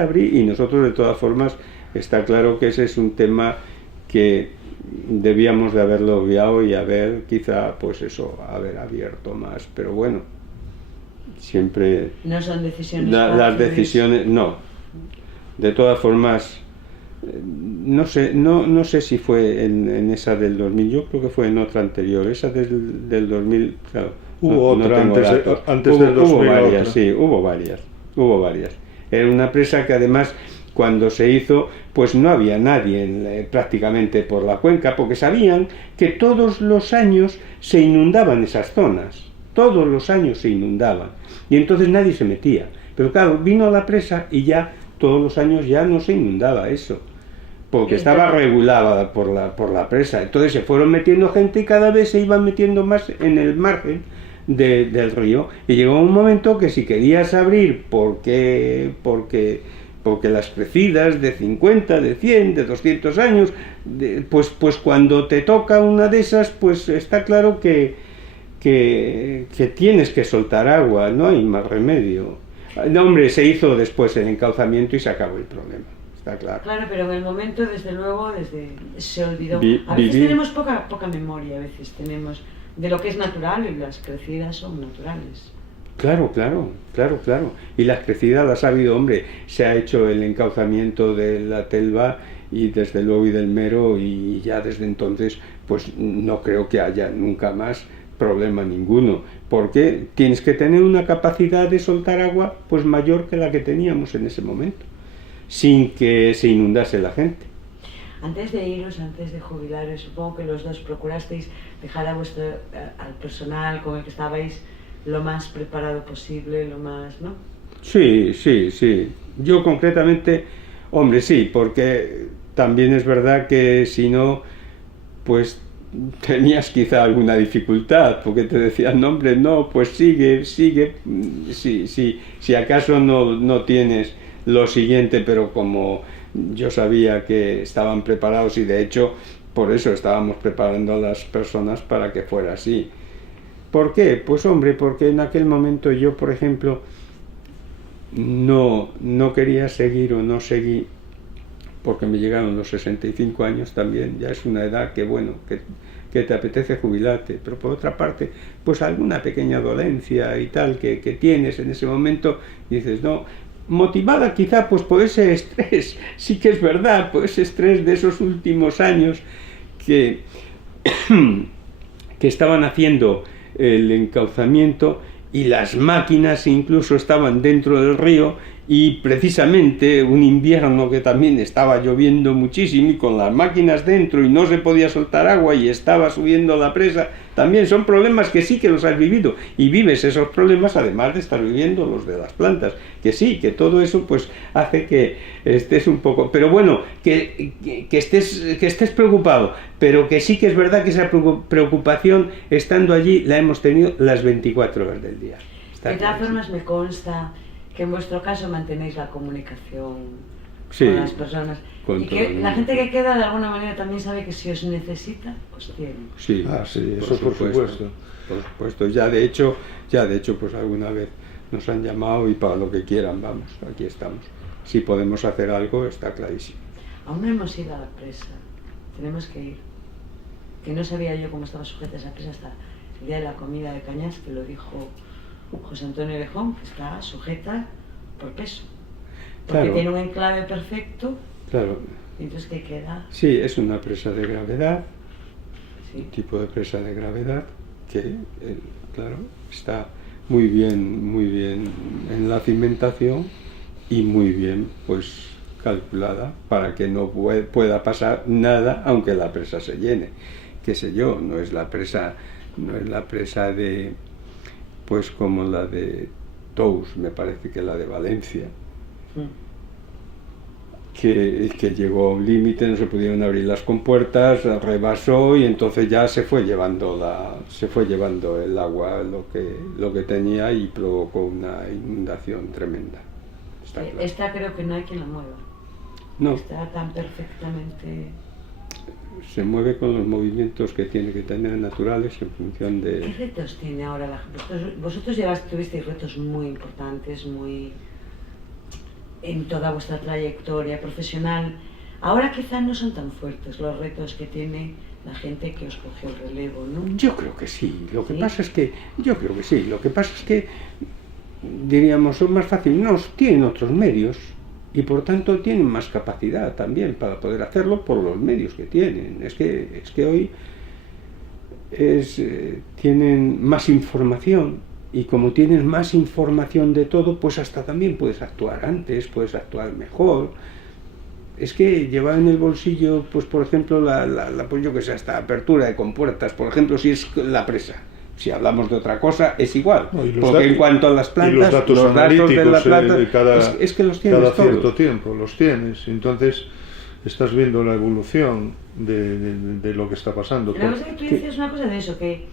abrir, y nosotros de todas formas está claro que ese es un tema que debíamos de haberlo obviado y haber quizá haber abierto más, pero bueno, siempre no son decisiones las decisiones no. De todas formas, no sé si fue en esa del 2000, yo creo que fue en otra anterior, esa del 2000, claro. Hubo otra antes del 2000. Hubo varias, sí, hubo varias. Era una presa que además, cuando se hizo, pues no había nadie prácticamente por la cuenca, porque sabían que todos los años se inundaban esas zonas, todos los años se inundaban, y entonces nadie se metía. Pero claro, vino la presa y ya todos los años ya no se inundaba eso, porque estaba regulada por la presa. Entonces se fueron metiendo gente y cada vez se iban metiendo más en el margen del río, y llegó un momento que si querías abrir porque las crecidas de 50, de 100, de 200 años, pues cuando te toca una de esas, pues está claro que tienes que soltar agua, no hay más remedio. No, hombre, se hizo después el encauzamiento y se acabó el problema, está claro. Claro, pero en el momento, desde luego, se olvidó. A veces tenemos poca memoria, a veces tenemos de lo que es natural, y las crecidas son naturales. Claro. Y las crecidas las ha habido, hombre. Se ha hecho el encauzamiento de la Telva y desde luego y del Mero, y ya desde entonces pues no creo que haya nunca más problema ninguno, porque tienes que tener una capacidad de soltar agua pues mayor que la que teníamos en ese momento, sin que se inundase la gente. Antes de iros, antes de jubilaros, supongo que los dos procurasteis dejar al personal con el que estabais lo más preparado posible, lo más, ¿no? Sí. Yo concretamente, hombre, sí, porque también es verdad que si no, pues tenías quizá alguna dificultad, porque te decían, no, hombre, no, pues sigue, si acaso no tienes lo siguiente, pero como yo sabía que estaban preparados, y de hecho por eso estábamos preparando a las personas para que fuera así. ¿Por qué? Pues hombre, porque en aquel momento yo, por ejemplo, no quería seguir, o no seguí, porque me llegaron los 65 años también, ya es una edad que bueno, que te apetece jubilarte, pero por otra parte, pues alguna pequeña dolencia y tal que tienes en ese momento, y dices, no, motivada quizá pues por ese estrés, sí que es verdad, por ese estrés de esos últimos años que estaban haciendo el encauzamiento, y las máquinas incluso estaban dentro del río, y precisamente un invierno que también estaba lloviendo muchísimo y con las máquinas dentro y no se podía soltar agua y estaba subiendo la presa, también son problemas que sí que los has vivido, y vives esos problemas además de estar viviendo los de las plantas, que sí, que todo eso pues hace que estés un poco, pero bueno, que estés preocupado, pero que sí que es verdad que esa preocupación estando allí la hemos tenido las 24 horas del día. De todas formas, me consta que en vuestro caso mantenéis la comunicación con las personas, y que la gente que queda de alguna manera también sabe que si os necesita, os tiene. Sí, eso por supuesto. Por supuesto, ya de hecho pues alguna vez nos han llamado, y para lo que quieran, vamos, aquí estamos. Si podemos hacer algo, está clarísimo. Aún no hemos ido a la presa, tenemos que ir. Que no sabía yo cómo estaba sujeta esa presa hasta el día de la comida de Cañas, que lo dijo José Antonio Lejón, que está sujeta por peso, porque claro, tiene un enclave perfecto. Claro. Y entonces, ¿qué queda? Sí, es una presa de gravedad, Sí. un tipo de presa de gravedad que, claro, está muy bien en la cimentación y muy bien pues calculada para que no pueda pasar nada aunque la presa se llene. Qué sé yo, no es la presa de, pues como la de Tous, me parece que la de Valencia. que llegó a un límite, no se pudieron abrir las compuertas, rebasó y entonces ya se fue llevando el agua lo que tenía y provocó una inundación tremenda. Está claro. Esta creo que no hay quien la mueva. No. Está tan perfectamente... Se mueve con los movimientos que tiene que tener naturales en función de... ¿Qué retos tiene ahora la gente? Vosotros tuvisteis retos muy importantes, muy... en toda vuestra trayectoria profesional. Ahora quizá no son tan fuertes los retos que tiene la gente que os cogió el relevo, ¿no? Yo creo que sí. Lo que ¿Sí? pasa es que... Yo creo que sí. Lo que pasa es que, diríamos, son más fáciles. No, tienen otros medios y por tanto tienen más capacidad también para poder hacerlo por los medios que tienen. Es que hoy tienen más información y como tienes más información de todo, pues hasta también puedes actuar antes, puedes actuar mejor. Es que llevar en el bolsillo, pues por ejemplo, pues yo que sé, esta apertura de compuertas, por ejemplo, si es la presa. Si hablamos de otra cosa, es igual. No, porque en cuanto a las plantas, los datos de la planta, es que los tienes cada cierto todos. tiempo, los tienes. Entonces, estás viendo la evolución de lo que está pasando. Pero es que tú dices una cosa de eso, que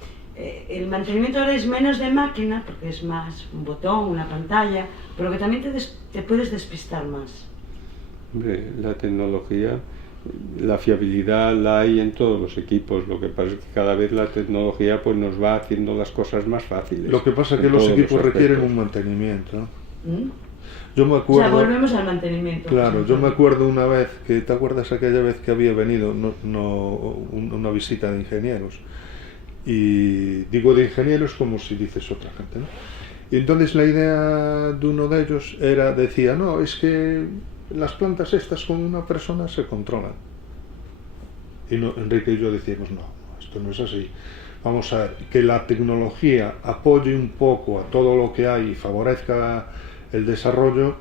el mantenimiento ahora es menos de máquina, porque es más un botón, una pantalla, pero que también te puedes despistar más. Hombre, la tecnología, la fiabilidad la hay en todos los equipos. Lo que pasa es que cada vez la tecnología pues nos va haciendo las cosas más fáciles. Lo que pasa es que los equipos requieren un mantenimiento. ¿Mm? Yo me acuerdo, o sea, volvemos al mantenimiento. Claro, yo me acuerdo una vez, ¿te acuerdas aquella vez que había venido una visita de ingenieros? Y digo de ingenieros como si dices otra gente, ¿no? Y entonces la idea de uno de ellos decía, no, es que las plantas estas con una persona se controlan. Y Enrique y yo decíamos, no, esto no es así. Vamos a ver, que la tecnología apoye un poco a todo lo que hay y favorezca el desarrollo,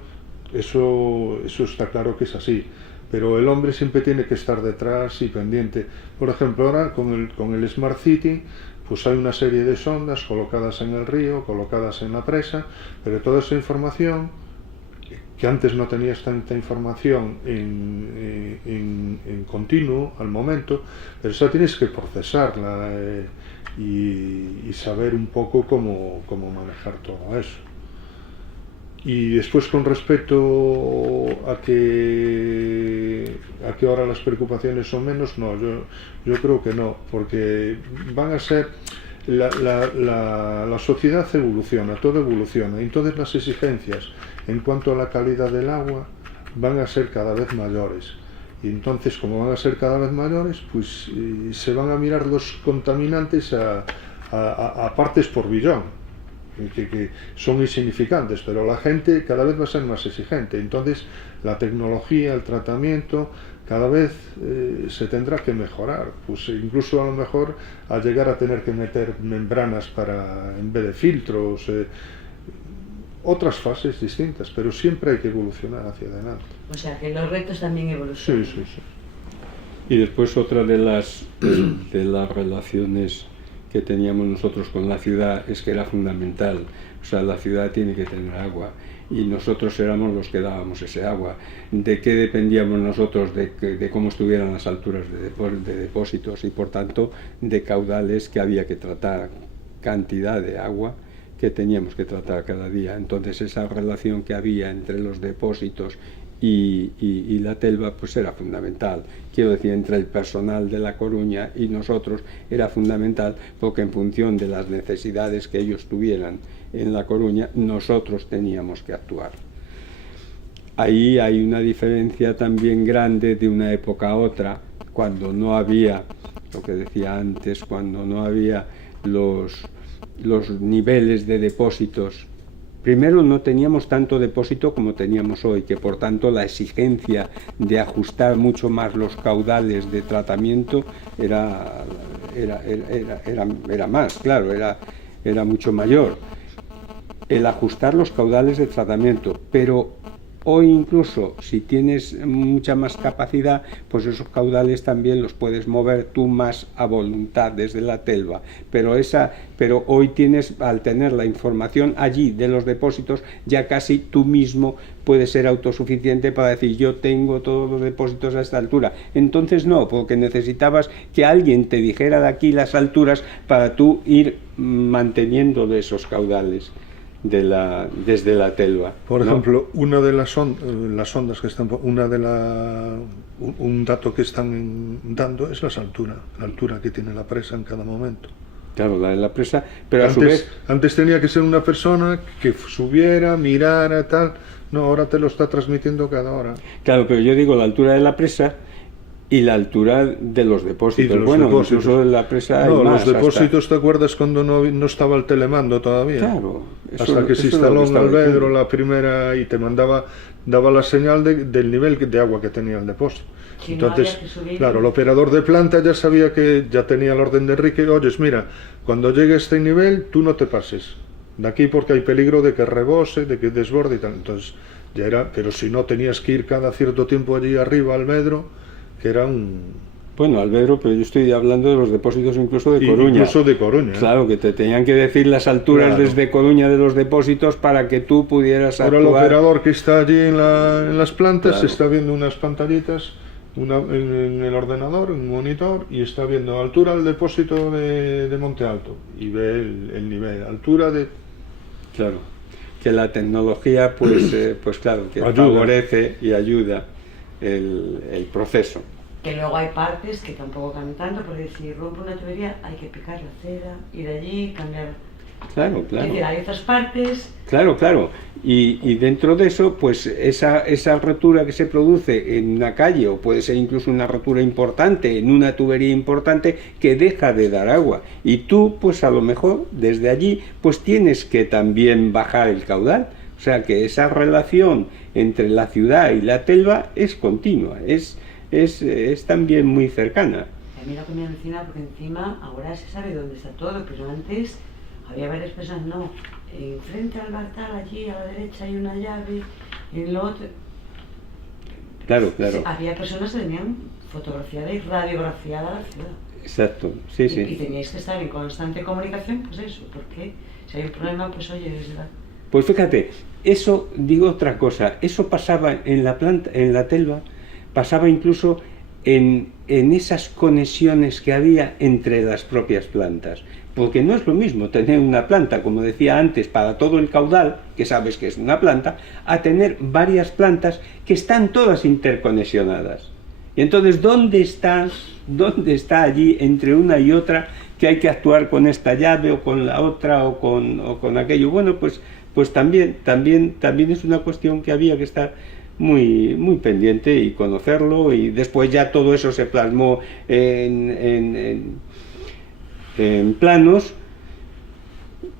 eso está claro que es así. Pero el hombre siempre tiene que estar detrás y pendiente. Por ejemplo, ahora con el Smart City, pues hay una serie de sondas colocadas en el río, colocadas en la presa, pero toda esa información, que antes no tenías tanta información en continuo, al momento, pero esa tienes que procesarla y saber un poco cómo manejar todo eso. Y después, con respecto a que ahora las preocupaciones son menos, no, yo creo que no, porque van a ser... La sociedad evoluciona, todo evoluciona, entonces las exigencias en cuanto a la calidad del agua van a ser cada vez mayores. Y entonces, como van a ser cada vez mayores, pues se van a mirar los contaminantes a partes por billón. Que son insignificantes, pero la gente cada vez va a ser más exigente. Entonces la tecnología, el tratamiento, cada vez se tendrá que mejorar, pues incluso a lo mejor a llegar a tener que meter membranas en vez de filtros, otras fases distintas, pero siempre hay que evolucionar hacia adelante. O sea, que los retos también evolucionan. Sí. Y después otra de las relaciones que teníamos nosotros con la ciudad es que era fundamental. O sea, la ciudad tiene que tener agua y nosotros éramos los que dábamos ese agua. ¿De qué dependíamos nosotros? De cómo estuvieran las alturas de depósitos y por tanto de caudales que había que tratar, cantidad de agua que teníamos que tratar cada día. Entonces esa relación que había entre los depósitos y la Telva pues era fundamental. Quiero decir, entre el personal de La Coruña y nosotros era fundamental, porque en función de las necesidades que ellos tuvieran en La Coruña, nosotros teníamos que actuar. Ahí hay una diferencia también grande de una época a otra, cuando no había, lo que decía antes, cuando no había los niveles de depósitos. Primero, no teníamos tanto depósito como teníamos hoy, que por tanto la exigencia de ajustar mucho más los caudales de tratamiento era más, claro, era mucho mayor. El ajustar los caudales de tratamiento, pero o incluso si tienes mucha más capacidad, pues esos caudales también los puedes mover tú más a voluntad desde la telva, pero hoy tienes, al tener la información allí de los depósitos, ya casi tú mismo puedes ser autosuficiente para decir yo tengo todos los depósitos a esta altura. Entonces no, porque necesitabas que alguien te dijera de aquí las alturas para tú ir manteniendo de esos caudales desde la telva. Por ¿no? ejemplo, una de las ondas que están, un dato que están dando es la altura que tiene la presa en cada momento. Claro, la de la presa, pero a antes, su vez... Antes tenía que ser una persona que subiera, mirara, tal. No, ahora te lo está transmitiendo cada hora. Claro, pero yo digo la altura de la presa y la altura de los depósitos. Incluso en la presa hay más. Los depósitos, ¿te acuerdas cuando no estaba el telemando todavía? Claro. Hasta que se instaló en Alvedro la primera y te daba la señal del nivel de agua que tenía el depósito. Sí, entonces, no claro, el operador de planta ya sabía que ya tenía el orden de Enrique. Oyes, mira, cuando llegue a este nivel, tú no te pases de aquí porque hay peligro de que rebose, de que desborde y tal. Entonces, ya era, pero si no tenías que ir cada cierto tiempo allí arriba al Alvedro, que era un... Bueno, Alvedro, pero yo estoy hablando de los depósitos incluso de Coruña. Incluso de Coruña. Claro, que te tenían que decir las alturas desde Coruña de los depósitos para que tú pudieras actuar. Ahora el operador que está allí en las plantas está viendo unas pantallitas en el ordenador, en un monitor, y está viendo altura del depósito de Monte Alto y ve el nivel, altura de... Claro, que la tecnología pues claro, que ayuda. Favorece y ayuda el proceso. Que luego hay partes que tampoco cambian tanto, porque si rompe una tubería hay que picar la cera, ir allí, cambiar... Claro. Es decir, hay otras partes... Claro. Y dentro de eso, pues esa rotura que se produce en una calle, o puede ser incluso una rotura importante, en una tubería importante, que deja de dar agua. Y tú, pues a lo mejor, desde allí, pues tienes que también bajar el caudal. O sea que esa relación entre la ciudad y la telva es continua, es también muy cercana. A mí lo que me alucina, porque encima ahora se sabe dónde está todo, pero antes había varias personas, no, enfrente al bartal, allí a la derecha hay una llave, en lo otro... Claro. Había personas que tenían fotografiada y radiografiada la ciudad. Exacto, sí. Y teníais que estar en constante comunicación, pues eso, porque si hay un problema, pues oye, desde la... Pues fíjate, eso, digo otra cosa, eso pasaba en la planta, en la telva, pasaba incluso en esas conexiones que había entre las propias plantas, porque no es lo mismo tener una planta, como decía antes, para todo el caudal, que sabes que es una planta, a tener varias plantas que están todas interconexionadas. Y entonces, ¿dónde está allí entre una y otra que hay que actuar con esta llave o con la otra o con aquello? Bueno, pues también es una cuestión que había que estar muy pendiente y conocerlo, y después ya todo eso se plasmó en planos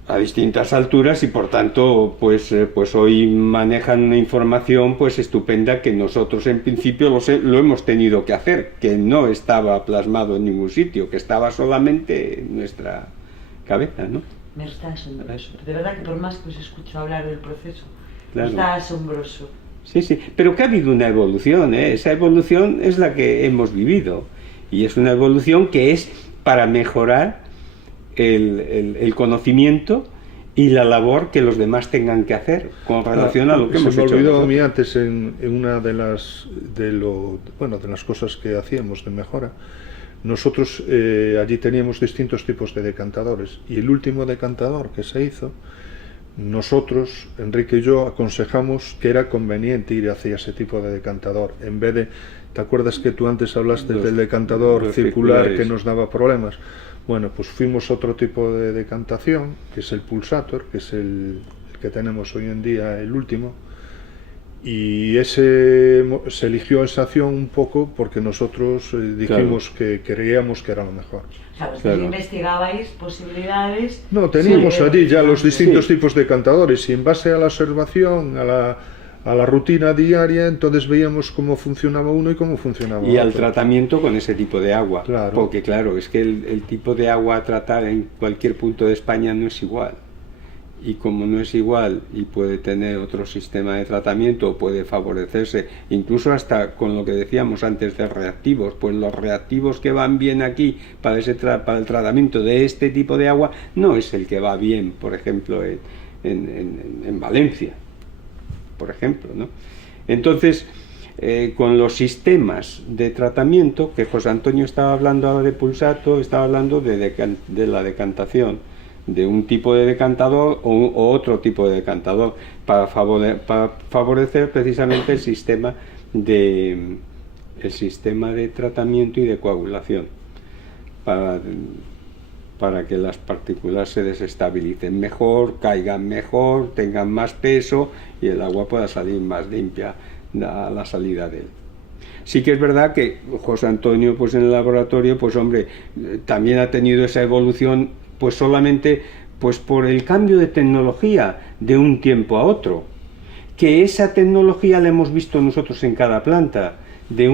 a distintas alturas, y por tanto pues hoy manejan una información pues estupenda que nosotros en principio lo hemos tenido que hacer, que no estaba plasmado en ningún sitio, que estaba solamente en nuestra cabeza, ¿no? Me está asombroso. De verdad que por más que os escucho hablar del proceso, claro. Está asombroso. Sí, pero que ha habido una evolución, ¿eh? Esa evolución es la que hemos vivido, y es una evolución que es para mejorar el conocimiento y la labor que los demás tengan que hacer con relación a lo que hemos hecho. Se me olvidó a mí antes en una de las cosas que hacíamos de mejora. Nosotros allí teníamos distintos tipos de decantadores, y el último decantador que se hizo, nosotros, Enrique y yo, aconsejamos que era conveniente ir hacia ese tipo de decantador, en vez de... ¿Te acuerdas que tú antes hablaste del decantador circular que nos daba problemas? Bueno, pues fuimos a otro tipo de decantación, que es el pulsator, que es el que tenemos hoy en día, el último, y se eligió esa acción un poco porque nosotros dijimos que creíamos que era lo mejor. O sea, vosotros investigabais posibilidades... No, teníamos allí ya los distintos tipos de decantadores, y en base a la observación, a la rutina diaria, entonces veíamos cómo funcionaba uno y cómo funcionaba otro. Y al tratamiento con ese tipo de agua, claro. Porque claro, es que el tipo de agua a tratar en cualquier punto de España no es igual. y como no es igual y puede tener otro sistema de tratamiento, puede favorecerse, incluso hasta con lo que decíamos antes de reactivos, pues los reactivos que van bien aquí para el tratamiento de este tipo de agua no es el que va bien, por ejemplo, en Valencia, por ejemplo, ¿no? Entonces, con los sistemas de tratamiento, que José Antonio estaba hablando ahora de pulsato, estaba hablando de la decantación, de un tipo de decantador o otro tipo de decantador, para favorecer precisamente el sistema de tratamiento y de coagulación, para que las partículas se desestabilicen mejor, caigan mejor, tengan más peso y el agua pueda salir más limpia a la salida de él. Sí que es verdad que José Antonio, pues en el laboratorio, pues hombre, también ha tenido esa evolución, pues solamente pues por el cambio de tecnología de un tiempo a otro, que esa tecnología la hemos visto nosotros en cada planta, de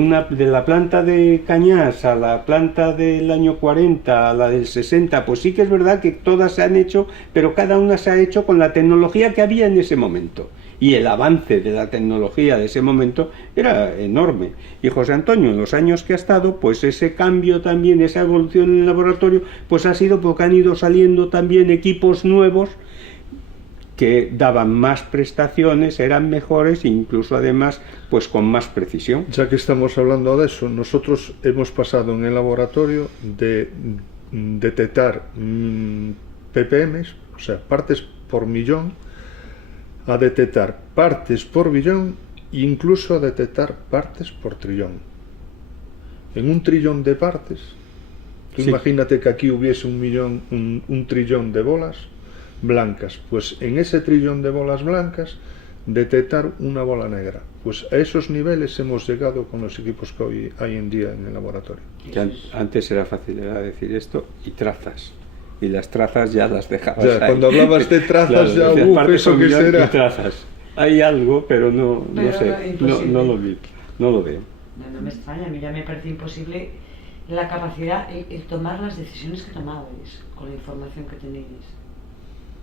la planta de Cañas a la planta del año 40 a la del 60, pues sí que es verdad que todas se han hecho, pero cada una se ha hecho con la tecnología que había en ese momento. Y el avance de la tecnología de ese momento era enorme. Y José Antonio, en los años que ha estado, pues ese cambio también, esa evolución en el laboratorio, pues ha sido porque han ido saliendo también equipos nuevos que daban más prestaciones, eran mejores, incluso además pues con más precisión. Ya que estamos hablando de eso, nosotros hemos pasado en el laboratorio de detectar ppms, o sea, partes por millón, a detectar partes por billón e incluso a detectar partes por trillón. En un trillón de partes, tú imagínate que aquí hubiese un trillón de bolas blancas, pues en ese trillón de bolas blancas detectar una bola negra. Pues a esos niveles hemos llegado con los equipos que hoy hay en día en el laboratorio. Que antes era fácil decir esto, y trazas. Y las trazas ya las dejabas ya, ahí. cuando hablabas de trazas, claro, ya, ¿eso qué será? Y trazas. Hay algo, pero no sé, no lo veo. No me extraña, a mí ya me parece imposible la capacidad, el tomar las decisiones que tomabais con la información que tenéis.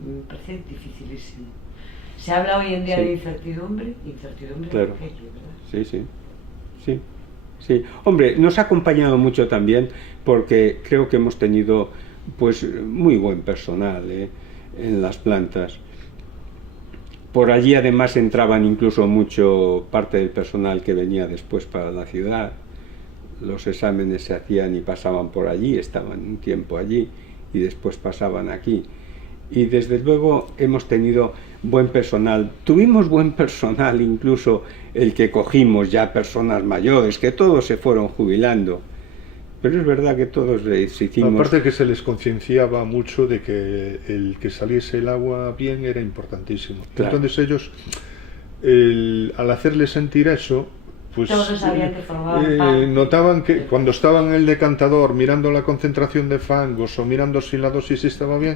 Me parece dificilísimo. Se habla hoy en día de incertidumbre claro. De aquello, ¿verdad? Sí. Hombre, nos ha acompañado mucho también porque creo que hemos tenido pues muy buen personal en las plantas. Por allí además entraban incluso mucho parte del personal que venía después para la ciudad. Los exámenes se hacían y pasaban por allí, estaban un tiempo allí y después pasaban aquí. Y desde luego hemos tenido buen personal. Tuvimos buen personal, incluso el que cogimos ya personas mayores, que todos se fueron jubilando. Pero es verdad que todos les hicimos... Aparte que se les concienciaba mucho de que el que saliese el agua bien era importantísimo. Claro. Entonces ellos, al hacerles sentir eso, pues todos sabían que notaban que cuando estaban en el decantador mirando la concentración de fangos o mirando si la dosis estaba bien,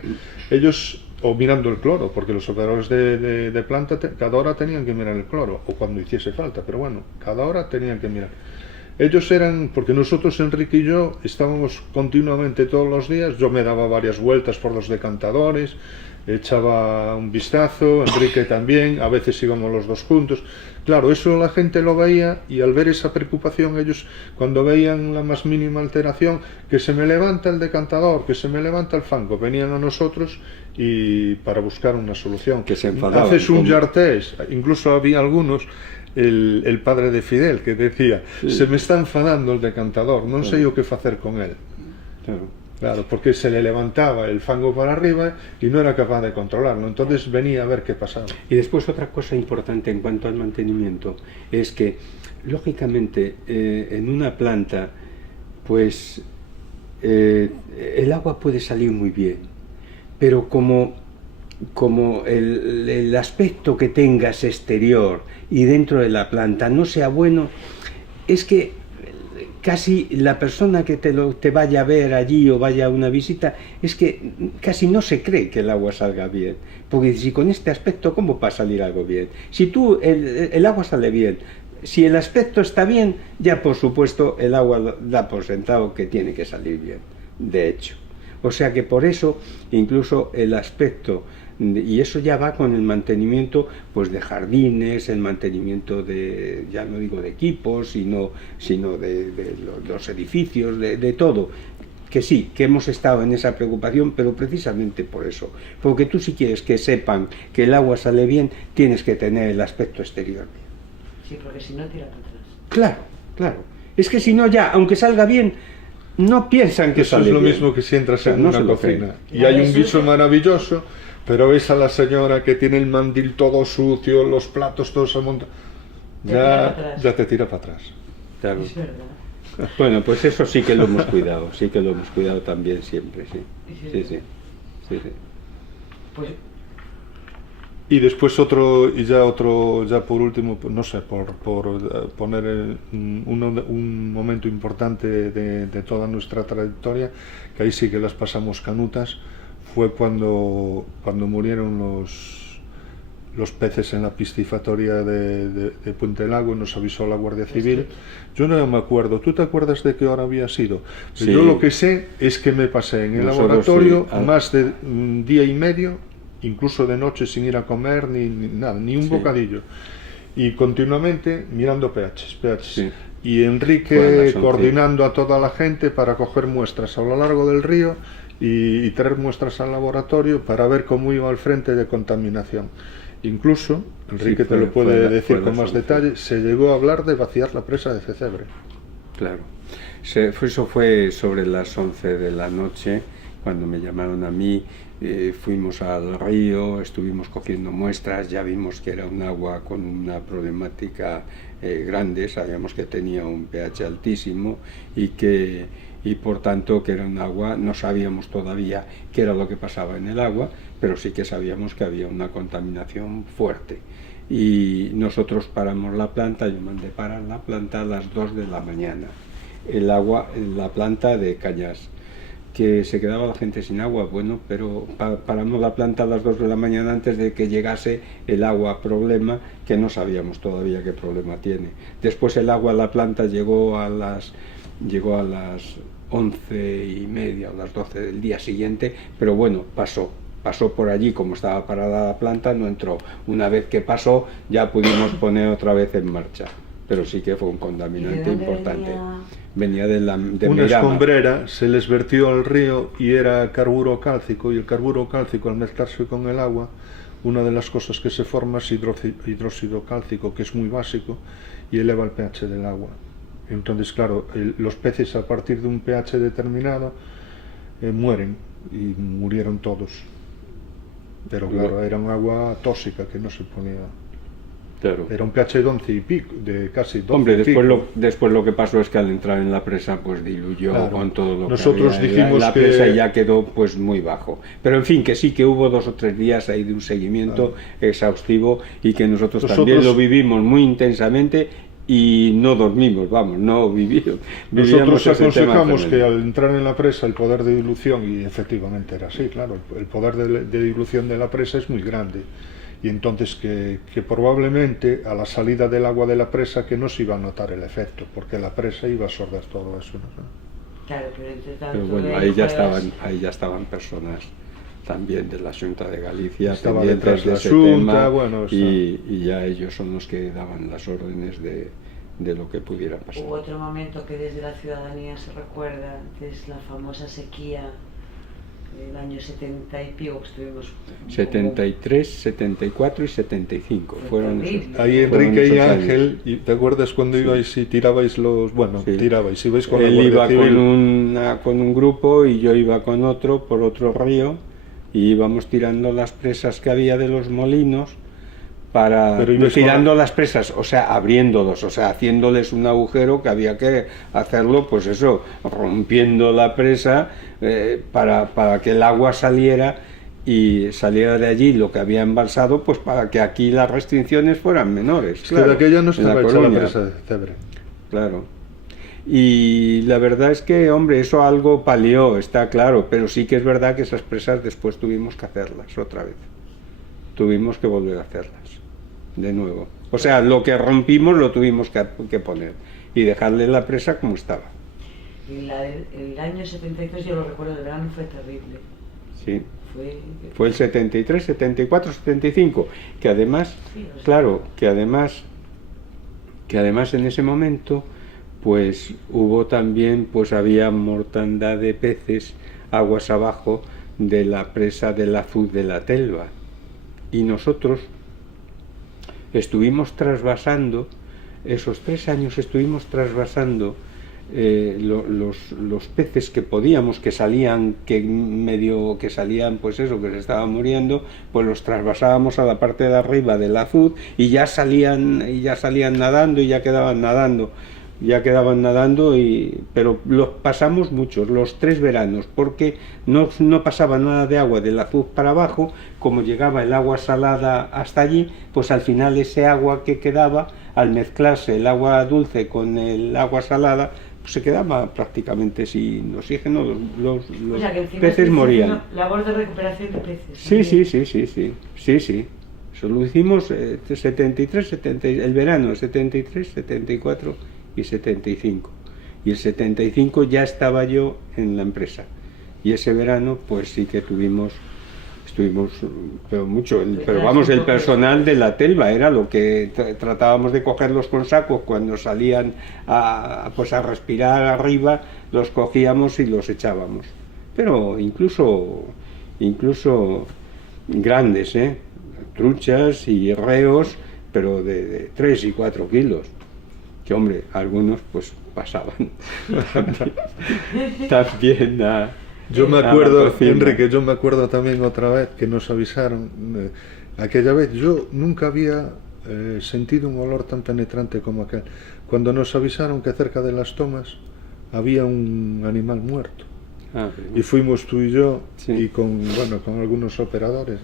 ellos, o mirando el cloro, porque los operadores de planta cada hora tenían que mirar el cloro, o cuando hiciese falta, pero bueno, cada hora tenían que mirar. Ellos eran, porque nosotros, Enrique y yo, estábamos continuamente todos los días, yo me daba varias vueltas por los decantadores, echaba un vistazo, Enrique también, a veces íbamos los dos juntos. Claro, eso la gente lo veía y al ver esa preocupación, ellos cuando veían la más mínima alteración, que se me levanta el decantador, que se me levanta el fango, venían a nosotros y para buscar una solución. Que se enfadaban. Haces un jar test, incluso había algunos, el padre de Fidel, que decía, se me está enfadando el decantador, no sé yo qué hacer con él. Claro, porque se le levantaba el fango para arriba y no era capaz de controlarlo, entonces venía a ver qué pasaba. Y después otra cosa importante en cuanto al mantenimiento es que, lógicamente, en una planta, pues el agua puede salir muy bien, pero como el aspecto que tengas exterior y dentro de la planta no sea bueno, es que casi la persona que te vaya a ver allí o vaya a una visita, es que casi no se cree que el agua salga bien. Porque si con este aspecto, ¿cómo va a salir algo bien? Si el agua sale bien, si el aspecto está bien, ya por supuesto el agua da por sentado que tiene que salir bien, de hecho. O sea que por eso incluso el aspecto, y eso ya va con el mantenimiento pues de jardines, el mantenimiento de, ya no digo de equipos, sino de los edificios, de todo. Que sí, que hemos estado en esa preocupación, pero precisamente por eso. Porque tú, si quieres que sepan que el agua sale bien, tienes que tener el aspecto exterior bien. Sí, porque si no, tira para atrás. Claro, claro. Es que si no, ya, aunque salga bien, no piensan que eso sale es lo bien. mismo que si entras O sea, en no una se lo cocina creen. y hay un guiso maravilloso, pero ves a la señora que tiene el mandil todo sucio, los platos todos amontonados, ya te tira para atrás. Claro. Es verdad. Bueno, pues eso sí que lo hemos cuidado, sí que lo hemos cuidado también siempre, sí. Sí. Pues Y después ya por último, pues no sé, por poner un momento importante de toda nuestra trayectoria, que ahí sí que las pasamos canutas, fue cuando murieron los peces en la piscifactoria de Puente Lago, nos avisó la Guardia Civil. Yo no me acuerdo, ¿tú te acuerdas de qué hora había sido? Sí. Yo lo que sé es que me pasé en el laboratorio más de un día y medio, incluso de noche sin ir a comer ni nada, ni un bocadillo, y continuamente mirando pHs. Sí. Y Enrique coordinando a toda la gente para coger muestras a lo largo del río y traer muestras al laboratorio para ver cómo iba al frente de contaminación. Incluso, Enrique te lo puede decir con más detalle, se llegó a hablar de vaciar la presa de Cecebre. Claro. Eso fue sobre las 11 de la noche, cuando me llamaron a mí. Fuimos al río, estuvimos cogiendo muestras, ya vimos que era un agua con una problemática grande, sabíamos que tenía un pH altísimo y por tanto que era un agua, no sabíamos todavía qué era lo que pasaba en el agua, pero sí que sabíamos que había una contaminación fuerte. Y nosotros paramos la planta, yo mandé parar la planta a las 2 de la mañana, la planta de Cañas, que se quedaba la gente sin agua. Bueno, pero paramos la planta a las 2 de la mañana antes de que llegase el agua problema, que no sabíamos todavía qué problema tiene. Después el agua a la planta llegó a las 11:30 o las 12 del día siguiente, pero bueno, pasó por allí, como estaba parada la planta, no entró. Una vez que pasó, ya pudimos poner otra vez en marcha, pero sí que fue un contaminante importante. Venía de una Mirama. Escombrera se les vertió al río y era carburo cálcico, y el carburo cálcico, al mezclarse con el agua, una de las cosas que se forma es hidróxido cálcico, que es muy básico y eleva el pH del agua. Entonces, claro, los peces a partir de un pH determinado mueren, y murieron todos. Pero claro, era un agua tóxica que no se ponía. Claro. Era un pH de 11 y pico, de casi 12. Hombre, después lo que pasó es que al entrar en la presa pues diluyó con todo lo Nosotros que había dijimos en la presa, y ya quedó pues muy bajo. Pero en fin, que sí que hubo 2 o 3 días ahí de un seguimiento exhaustivo, y que nosotros también lo vivimos muy intensamente y no dormimos, no vivimos. Nosotros aconsejamos que al entrar en la presa el poder de dilución, y efectivamente era así, claro, el poder de dilución de la presa es muy grande. Y entonces que probablemente a la salida del agua de la presa que no se iba a notar el efecto, porque la presa iba a absorber todo eso, ¿no? Claro, pero entre tanto... Pero bueno, ahí ya estaban personas también de la Xunta de Galicia, estaba pendientes de la ese Xunta, tema, bueno, y ya ellos son los que daban las órdenes de lo que pudiera pasar. Hubo otro momento que desde la ciudadanía se recuerda, que es la famosa sequía el año 70 y pico, estuvimos 73, 74 y 75 fueron esos. Ahí Enrique y Ángel, ¿y te acuerdas cuando ibais y tirabais tirabais, ibais con él la iba Guardia Civil? con un grupo y yo iba con otro por otro río, y íbamos tirando las presas que había de los molinos, tirando las presas, o sea, abriéndolos, o sea, haciéndoles un agujero que había que hacerlo, pues eso, rompiendo la presa para que el agua saliera y saliera de allí lo que había embalsado, pues para que aquí las restricciones fueran menores. Es claro, que de aquella no estaba hecha la presa de Cebre. Claro. Y la verdad es que, hombre, eso algo palió, está claro, pero sí que es verdad que esas presas después tuvimos que hacerlas otra vez. Tuvimos que volver a hacerlas de nuevo. O sea, lo que rompimos lo tuvimos que poner y dejarle la presa como estaba. Y el año 73, yo lo recuerdo, el verano fue terrible. Sí. Fue el 73, 74, 75, que además, sí, o sea, claro, que además en ese momento, pues hubo también, pues había mortandad de peces aguas abajo de la presa del Azud de la Telva. Y nosotros estuvimos trasvasando, esos 3 años estuvimos trasvasando los peces que podíamos, que salían, que salían, pues eso, que se estaban muriendo, pues los trasvasábamos a la parte de arriba del Azud y ya salían nadando y ya quedaban nadando. Pero los pasamos muchos, los 3 veranos, porque no pasaba nada de agua del Azud para abajo. Como llegaba el agua salada hasta allí, pues al final ese agua que quedaba, al mezclarse el agua dulce con el agua salada, pues se quedaba prácticamente sin oxígeno, los o sea, que peces morían. Labor de recuperación de peces. Sí. Eso lo hicimos 73, el verano, 73, 74 y 75. Y el 75 ya estaba yo en la empresa. Y ese verano, pues sí que estuvimos pero mucho, pero vamos, el personal de la Telva era lo que tratábamos de cogerlos con sacos cuando salían a respirar arriba, los cogíamos y los echábamos. Pero incluso grandes, truchas y reos, pero de 3 y 4 kilos. Que hombre, algunos pues pasaban también Yo me acuerdo, Enrique, también otra vez que nos avisaron, aquella vez yo nunca había sentido un olor tan penetrante como aquel, cuando nos avisaron que cerca de las tomas había un animal muerto. Y fuimos tú y yo, sí, y con algunos operadores,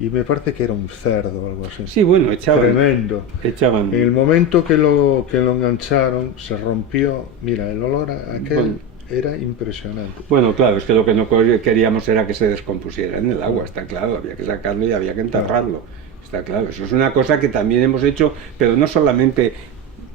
y me parece que era un cerdo o algo así. Sí, bueno, echaban. Tremendo. Echaban. En el momento que lo engancharon, se rompió, mira, el olor a aquel... Bueno. Era impresionante. Bueno, claro, es que lo que no queríamos era que se descompusiera en el agua, está claro, había que sacarlo y había que enterrarlo, está claro. Eso es una cosa que también hemos hecho, pero no solamente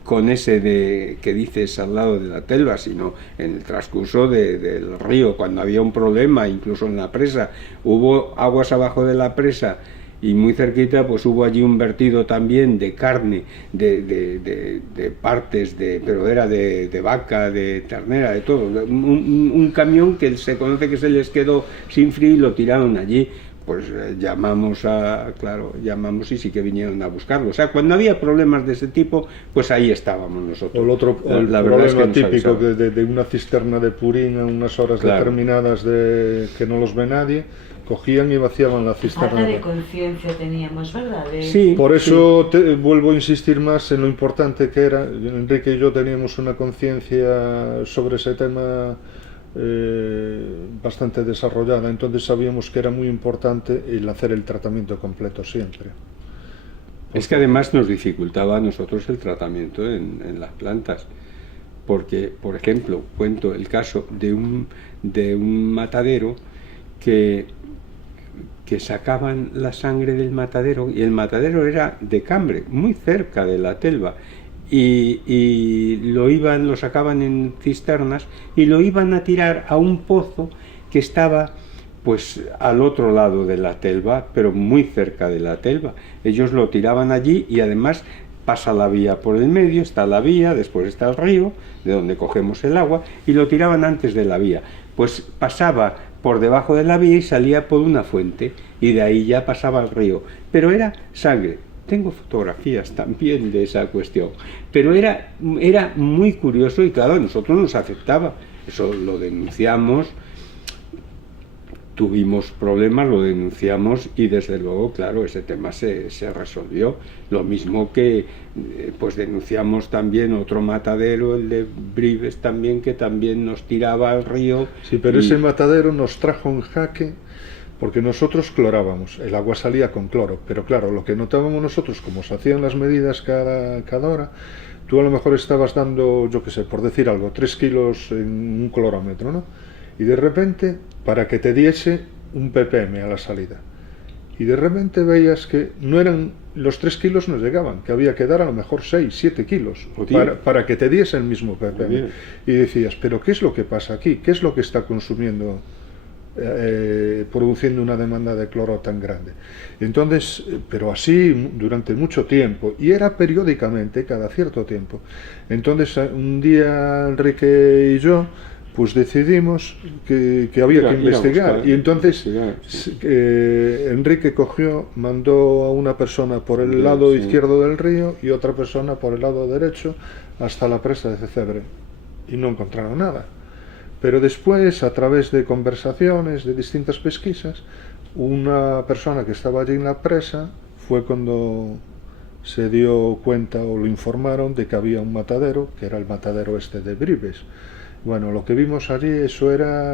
con ese que dices al lado de la Telva, sino en el transcurso del río, cuando había un problema, incluso en la presa, hubo aguas abajo de la presa, y muy cerquita pues hubo allí un vertido también de carne, de partes, pero era de vaca, de ternera, de todo. Un camión que se conoce que se les quedó sin frío y lo tiraron allí. Pues llamamos y sí que vinieron a buscarlo. O sea, cuando había problemas de ese tipo, pues ahí estábamos nosotros. El problema típico de una cisterna de purín a unas horas determinadas que no los ve nadie, cogían y vaciaban la cisterna. Falta de conciencia teníamos, ¿verdad? Sí, por eso vuelvo a insistir más en lo importante que era. Enrique y yo teníamos una conciencia sobre ese tema bastante desarrollada, entonces sabíamos que era muy importante el hacer el tratamiento completo siempre. Es que además nos dificultaba a nosotros el tratamiento en las plantas, porque, por ejemplo, cuento el caso de un matadero que sacaban la sangre del matadero, y el matadero era de Cambre, muy cerca de la Telva, y lo sacaban en cisternas y lo iban a tirar a un pozo que estaba pues al otro lado de la Telva, pero muy cerca de la Telva. Ellos lo tiraban allí y además pasa la vía por el medio, está la vía, después está el río, de donde cogemos el agua, y lo tiraban antes de la vía. Pues pasaba por debajo de la vía y salía por una fuente, y de ahí ya pasaba al río. Pero era sangre. Tengo fotografías también de esa cuestión. Pero era muy curioso y claro, a nosotros nos afectaba. Eso lo denunciamos, tuvimos problemas, lo denunciamos y desde luego, claro, ese tema se resolvió. Lo mismo que pues denunciamos también otro matadero, el de Brives también, que también nos tiraba al río. Sí, pero ese matadero nos trajo en jaque porque nosotros clorábamos, el agua salía con cloro, pero claro, lo que notábamos nosotros, como se hacían las medidas cada hora, tú a lo mejor estabas dando, yo qué sé, por decir algo, 3 kilos en un clorómetro, ¿no? Y de repente, para que te diese un ppm a la salida, y de repente veías que no eran los 3 kilos no llegaban, que había que dar a lo mejor 6, 7 kilos para que te diese el mismo ppm. Y decías, pero ¿qué es lo que pasa aquí? ¿Qué es lo que está consumiendo, produciendo una demanda de cloro tan grande? Entonces, pero así durante mucho tiempo, y era periódicamente, cada cierto tiempo. Entonces, un día Enrique y yo pues decidimos que había que investigar, y entonces Enrique mandó a una persona por el lado izquierdo del río y otra persona por el lado derecho hasta la presa de Cecebre, y no encontraron nada. Pero después, a través de conversaciones, de distintas pesquisas, una persona que estaba allí en la presa fue cuando se dio cuenta o lo informaron de que había un matadero, que era el matadero este de Bribes. Bueno, lo que vimos allí, eso era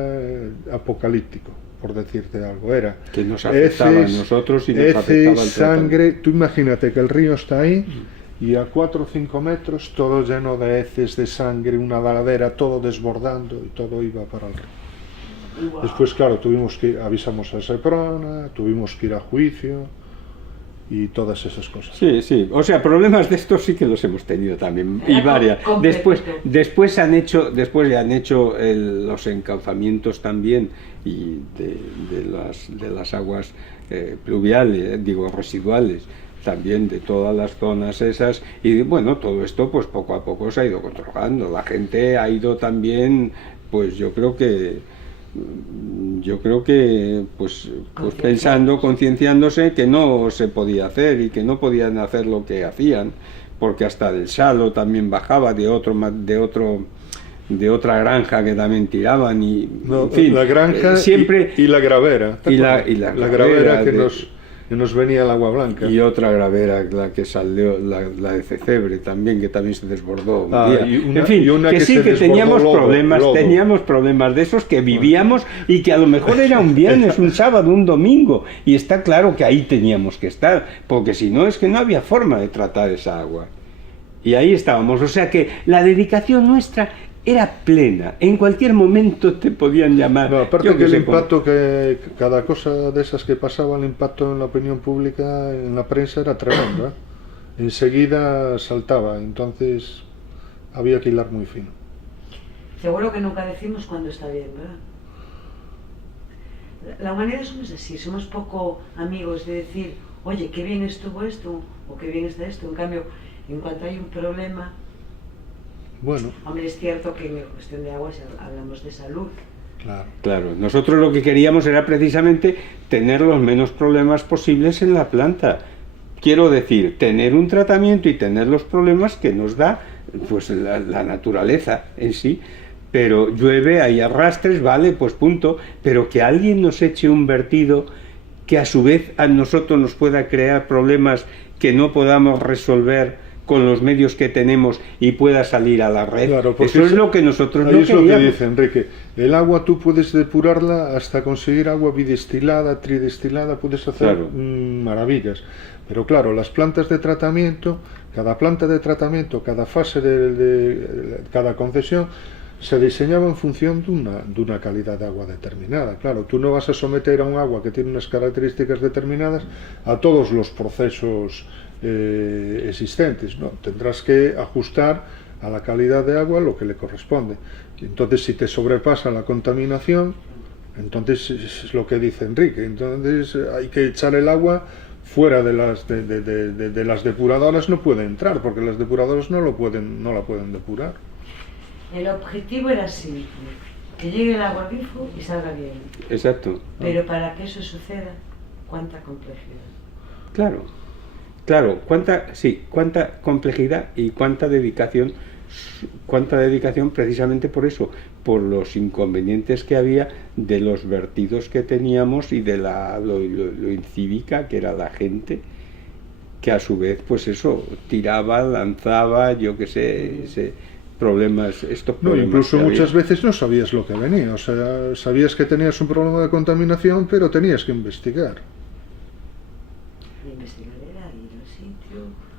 apocalíptico, por decirte algo. Era que nos afectaba a nosotros y nos afectaba al sangre. Tú imagínate que el río está ahí y a 4 o 5 metros todo lleno de heces, de sangre, una ladera, todo desbordando, y todo iba para el río. Wow. Después, claro, avisamos a Seprona, tuvimos que ir a juicio y todas esas cosas. Sí, sí, o sea, problemas de estos sí que los hemos tenido también, y varias. Después ya han hecho los encauzamientos también, y de las aguas pluviales, residuales, también de todas las zonas esas, y bueno, todo esto pues poco a poco se ha ido controlando. La gente ha ido también, pues yo creo que pues pensando, concienciándose que no se podía hacer y que no podían hacer lo que hacían, porque hasta del Salo también bajaba de otra granja que también tiraban, y en fin, la granja siempre y la gravera, la gravera que nos venía el agua blanca, y otra gravera, la que salió, la de Cecebre también, que también se desbordó un día. En fin, que sí, que teníamos problemas de esos que vivíamos, y que a lo mejor era un viernes, un sábado, un domingo, y está claro que ahí teníamos que estar, porque si no, es que no había forma de tratar esa agua, y ahí estábamos. O sea que la dedicación nuestra era plena, en cualquier momento te podían llamar. No, aparte que el impacto, que cada cosa de esas que pasaba, el impacto en la opinión pública, en la prensa, era tremendo, ¿eh? Enseguida saltaba, entonces había que hilar muy fino. Seguro que nunca decimos cuando está bien, ¿verdad? La humanidad somos así, somos poco amigos de decir, oye, qué bien estuvo esto, o qué bien está esto. En cambio, en cuanto hay un problema, bueno, hombre, es cierto que en cuestión de agua hablamos de salud. Claro, nosotros lo que queríamos era precisamente tener los menos problemas posibles en la planta. Quiero decir, tener un tratamiento y tener los problemas que nos da pues la naturaleza en sí. Pero llueve, hay arrastres, vale, pues punto. Pero que alguien nos eche un vertido que a su vez a nosotros nos pueda crear problemas que no podamos resolver con los medios que tenemos y pueda salir a la red. Claro, eso es lo que nosotros no queríamos. Es lo que dice Enrique, el agua tú puedes depurarla hasta conseguir agua bidestilada, tridestilada, puedes hacer maravillas, pero claro, las plantas de tratamiento, cada planta de tratamiento, cada fase de cada concesión se diseñaba en función de una calidad de agua determinada. Claro, tú no vas a someter a un agua que tiene unas características determinadas a todos los procesos existentes, ¿no? Tendrás que ajustar a la calidad de agua lo que le corresponde. Entonces, si te sobrepasa la contaminación, entonces es lo que dice Enrique, entonces hay que echar el agua fuera de las depuradoras. No puede entrar, porque las depuradoras no la pueden depurar. El objetivo era simple, que llegue el agua al grifo y salga bien. Exacto. Pero para que eso suceda, ¿cuánta complejidad? Claro, cuánta complejidad y cuánta dedicación precisamente por eso, por los inconvenientes que había de los vertidos que teníamos y de lo incívica que era la gente, que a su vez pues eso, tiraba, lanzaba, yo qué sé, problemas. Incluso muchas veces no sabías lo que venía, o sea, sabías que tenías un problema de contaminación, pero tenías que investigar.